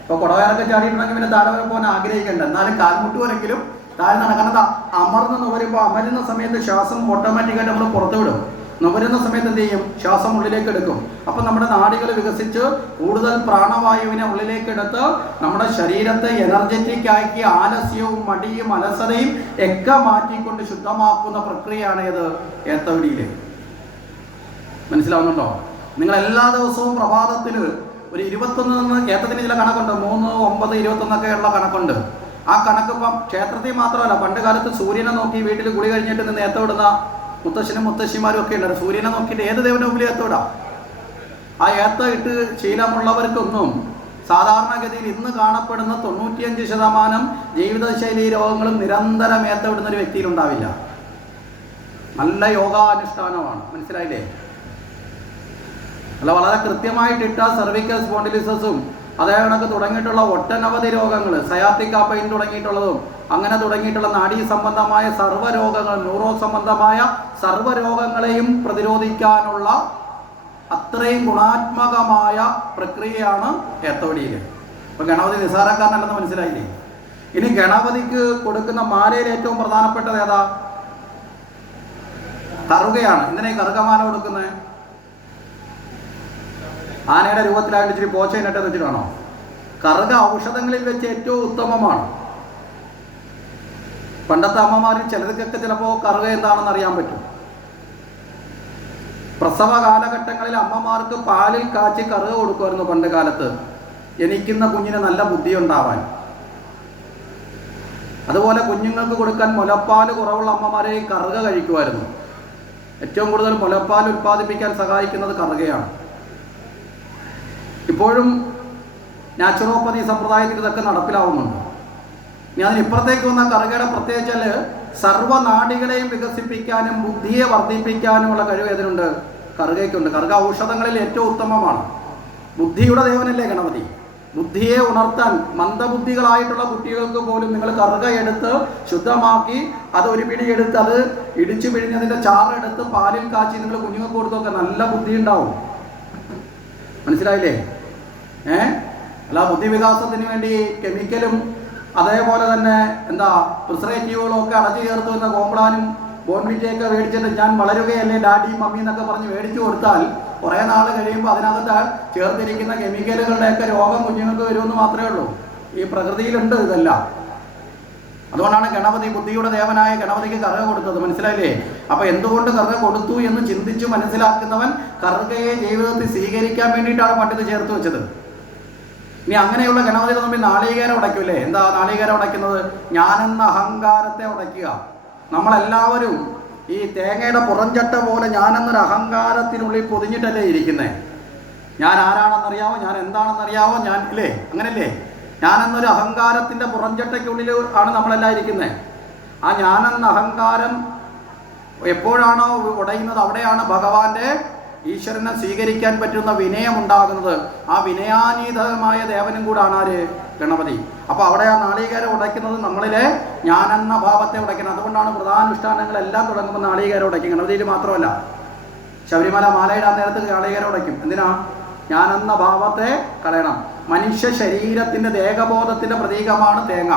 ഇപ്പോൾ കുടവയറൊക്കെ ചാടിയിട്ടുണ്ടെങ്കിൽ പിന്നെ താഴെ വരെ പോകാൻ ആഗ്രഹിക്കേണ്ട, എന്നാലും കാൽമുട്ട് വരെങ്കിലും താഴെ നടക്കുന്നത്. അമർന്ന് നുവരുമ്പോൾ അമരുന്ന സമയത്ത് ശ്വാസം ഓട്ടോമാറ്റിക്കായിട്ട് നമ്മൾ പുറത്തു വിടും. നുവരുന്ന സമയത്ത് എന്ത് ചെയ്യും? ശ്വാസം ഉള്ളിലേക്ക് എടുക്കും. അപ്പം നമ്മുടെ നാഡികൾ വികസിച്ച് കൂടുതൽ പ്രാണവായുവിനെ ഉള്ളിലേക്ക് എടുത്ത് നമ്മുടെ ശരീരത്തെ എനർജറ്റിക് ആക്കി ആലസ്യവും മടിയും അലസതയും ഒക്കെ മാറ്റിക്കൊണ്ട് ശുദ്ധമാക്കുന്ന പ്രക്രിയയാണ് ഏത്? ഏത്തവിടിയിൽ. മനസ്സിലാവുന്നുണ്ടോ? നിങ്ങൾ എല്ലാ ദിവസവും പ്രഭാതത്തിൽ ഒരു 21 ഏത്തത്തിന് ചില കണക്കുണ്ട്, 3, 9, 21 ഉള്ള കണക്കുണ്ട്. ആ കണക്ക് ഇപ്പം ക്ഷേത്രത്തിൽ മാത്രമല്ല, പണ്ട് കാലത്ത് സൂര്യനെ നോക്കി വീട്ടിൽ കുളി കഴിഞ്ഞിട്ട് നിന്ന് ഏത്തവിടുന്ന മുത്തശ്ശനും മുത്തശ്ശിമാരും ഒക്കെ ഉണ്ട്. സൂര്യനെ നോക്കിയിട്ട് ഏത് ദേവന്റെ മുമ്പിൽ ഏത്തവിടാം. ആ ഏത്ത ഇട്ട് ശീലമുള്ളവർക്കൊന്നും സാധാരണഗതിയിൽ ഇന്ന് കാണപ്പെടുന്ന 95% ജീവിതശൈലി രോഗങ്ങളും നിരന്തരം ഏത്തവിടുന്ന ഒരു വ്യക്തിയിലുണ്ടാവില്ല. നല്ല യോഗാനുഷ്ഠാനമാണ്, മനസ്സിലായില്ലേ? അല്ല, വളരെ കൃത്യമായിട്ടിട്ട സെർവിക്കൽ സ്പോണ്ടിലിസസും അതേ കണക്ക് തുടങ്ങിയിട്ടുള്ള ഒട്ടനവധി രോഗങ്ങൾ, സയാറ്റിക് പെയിൻ തുടങ്ങിയിട്ടുള്ളതും അങ്ങനെ തുടങ്ങിയിട്ടുള്ള നാഡീ സംബന്ധമായ സർവ്വരോഗങ്ങൾ, ന്യൂറോ സംബന്ധമായ സർവ്വരോഗങ്ങളെയും പ്രതിരോധിക്കാനുള്ള അത്രയും ഗുണാത്മകമായ പ്രക്രിയയാണ് ഏത്തവടിയിൽ. ഇപ്പം ഗണപതി നിസ്സാരക്കാരനല്ലെന്ന് മനസ്സിലായില്ലേ? ഇനി ഗണപതിക്ക് കൊടുക്കുന്ന മാലയിൽ ഏറ്റവും പ്രധാനപ്പെട്ടത് ഏതാ? കറുകയാണ്. എന്തിനാ ഈ കറുകമാല കൊടുക്കുന്നത്? ആനയുടെ രൂപത്തിലായിട്ട് ഇച്ചിരി പോച്ചയിനിട്ട് വെച്ചിട്ടാണോ? കറുക ഔഷധങ്ങളിൽ വെച്ച് ഏറ്റവും ഉത്തമമാണ്. പണ്ടത്തെ അമ്മമാരിൽ ചിലർക്കൊക്കെ ചിലപ്പോൾ കറുക എന്താണെന്ന് അറിയാൻ പറ്റും. പ്രസവ കാലഘട്ടങ്ങളിൽ അമ്മമാർക്ക് പാലിൽ കാച്ചി കറുക കൊടുക്കുമായിരുന്നു പണ്ട് കാലത്ത്, ജനിക്കുന്ന കുഞ്ഞിന് നല്ല ബുദ്ധി ഉണ്ടാവാൻ. അതുപോലെ കുഞ്ഞുങ്ങൾക്ക് കൊടുക്കാൻ മുലപ്പാൽ കുറവുള്ള അമ്മമാരെ ഈ കറുക കഴിക്കുമായിരുന്നു. ഏറ്റവും കൂടുതൽ മുലപ്പാൽ ഉൽപ്പാദിപ്പിക്കാൻ സഹായിക്കുന്നത് കറുകയാണ്. ഇപ്പോഴും നാച്ചുറോപ്പതി സമ്പ്രദായത്തിൽ ഇതൊക്കെ നടപ്പിലാവുന്നുണ്ട്. ഇനി അതിനിപ്പുറത്തേക്ക് വന്ന കറുകയുടെ പ്രത്യേകിച്ചാൽ സർവ്വനാഡികളെയും വികസിപ്പിക്കാനും ബുദ്ധിയെ വർദ്ധിപ്പിക്കാനുമുള്ള കഴിവ് ഏതിനുണ്ട്? കറുകയ്ക്കുണ്ട്. കറുക ഔഷധങ്ങളിൽ ഏറ്റവും ഉത്തമമാണ്. ബുദ്ധിയുടെ ദേവനല്ലേ ഗണപതി? ബുദ്ധിയെ ഉണർത്താൻ മന്ദബുദ്ധികളായിട്ടുള്ള കുട്ടികൾക്ക് പോലും നിങ്ങൾ കറുക എടുത്ത് ശുദ്ധമാക്കി അത് ഒരു പിടി എടുത്ത് അത് ഇടിച്ചു പിഴിഞ്ഞതിൻ്റെ ചാറെടുത്ത് പാലിൽ കാച്ചി നിങ്ങൾ കുഞ്ഞുങ്ങൾക്ക് കൊടുത്തൊക്കെ നല്ല ബുദ്ധി ഉണ്ടാവും. മനസ്സിലായില്ലേ? അല്ല, ബുദ്ധിവികാസത്തിന് വേണ്ടി കെമിക്കലും അതേപോലെ തന്നെ പ്രിസർവേറ്റീവുകളും ഒക്കെ അടച്ചു ചേർത്ത് വന്ന കോംപ്ലാനും ബോൺവിറ്റയൊക്കെ മേടിച്ചിട്ട് ഞാൻ വളരുകയല്ലേ ഡാഡി മമ്മി എന്നൊക്കെ പറഞ്ഞ് മേടിച്ചു കൊടുത്താൽ കുറേ നാൾ കഴിയുമ്പോൾ അതിനകത്ത് ചേർത്തിരിക്കുന്ന കെമിക്കലുകളുടെയൊക്കെ രോഗം കുഞ്ഞുങ്ങൾക്ക് വരുമെന്ന് മാത്രമേ ഉള്ളൂ. ഈ പ്രകൃതിയിലുണ്ട് ഇതെല്ലാം. അതുകൊണ്ടാണ് ഗണപതി, ബുദ്ധിയുടെ ദേവനായ ഗണപതിക്ക് കറുക കൊടുത്തത്. മനസ്സിലായില്ലേ? അപ്പോൾ എന്തുകൊണ്ട് കറുക കൊടുത്തു എന്ന് ചിന്തിച്ച് മനസ്സിലാക്കുന്നവൻ കറുകയെ ജീവിതത്തിൽ സ്വീകരിക്കാൻ വേണ്ടിയിട്ടാണ് പണ്ടിത് ചേർത്ത് വെച്ചത്. ഇനി അങ്ങനെയുള്ള ഗണപതിയുടെ മുമ്പിൽ നാളികേരം ഉടയ്ക്കൂലേ? എന്താ നാളികേരം ഉടയ്ക്കുന്നത്? ഞാനെന്ന അഹങ്കാരത്തെ ഉടയ്ക്കുക. നമ്മളെല്ലാവരും ഈ തേങ്ങയുടെ പുറംചട്ട പോലെ ഞാനെന്നൊരു അഹങ്കാരത്തിനുള്ളിൽ പൊതിഞ്ഞിട്ടല്ലേ ഇരിക്കുന്നത്. ഞാൻ ആരാണെന്നറിയാമോ, ഞാൻ എന്താണെന്നറിയാമോ, ഞാൻ ഇല്ലേ, അങ്ങനല്ലേ? ഞാനെന്നൊരു അഹങ്കാരത്തിൻ്റെ പുറംചട്ടയ്ക്കുള്ളിൽ ആണ് നമ്മളെല്ലാം ഇരിക്കുന്നത്. ആ ഞാനെന്ന അഹങ്കാരം എപ്പോഴാണോ ഉടയുന്നത് അവിടെയാണ് ഭഗവാന്റെ ഈശ്വരനെ സ്വീകരിക്കാൻ പറ്റുന്ന വിനയമുണ്ടാകുന്നത്. ആ വിനയാനീതമായ ദേവനും കൂടാണ് ആര്? ഗണപതി. അപ്പോൾ അവിടെ ആ നാളികേരം ഉടയ്ക്കുന്നത് നമ്മളിലെ ഞാനെന്ന ഭാവത്തെ ഉടയ്ക്കണം. അതുകൊണ്ടാണ് പ്രധാനുഷ്ഠാനങ്ങളെല്ലാം തുടങ്ങുമ്പോൾ നാളികേരം ഉടയ്ക്കും. ഗണപതിയിൽ മാത്രമല്ല, ശബരിമല മാലയിടാൻ നേരത്ത് നാളികേരം ഉടയ്ക്കും. എന്തിനാ? ഞാനെന്ന ഭാവത്തെ കളയണം. മനുഷ്യ ശരീരത്തിൻ്റെ ദേഹബോധത്തിൻ്റെ പ്രതീകമാണ് തേങ്ങ.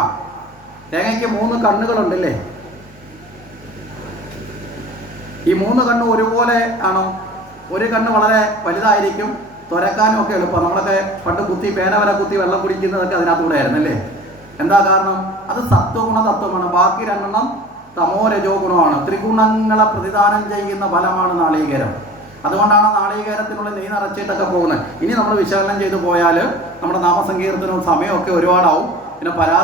തേങ്ങയ്ക്ക് 3 കണ്ണുകളുണ്ടല്ലേ? ഈ 3 കണ്ണ് ഒരുപോലെ ആണോ? ഒരു കണ്ണ് വളരെ വലുതായിരിക്കും, തുരക്കാനും ഒക്കെ എളുപ്പം. നമ്മളൊക്കെ പണ്ട് പേന വരെ കുത്തി വെള്ളം കുടിക്കുന്നതൊക്കെ അതിനകത്തൂടെ ആയിരുന്നല്ലേ? എന്താ കാരണം? അത് സത്വഗുണ തത്വമാണ്. ബാക്കി 2 തമോ രജോ ഗുണമാണ്. ത്രിഗുണങ്ങളെ പ്രതിദാനം ചെയ്യുന്ന ഫലമാണ് നാളികേരം. അതുകൊണ്ടാണ് നാളികേരത്തിനുള്ള നെയ് നിറച്ചിട്ടൊക്കെ പോകുന്നത്. ഇനി നമ്മൾ വിശകലനം ചെയ്തു പോയാൽ നമ്മുടെ നാമസങ്കീർത്തനവും സമയമൊക്കെ ഒരുപാടാവും. പിന്നെ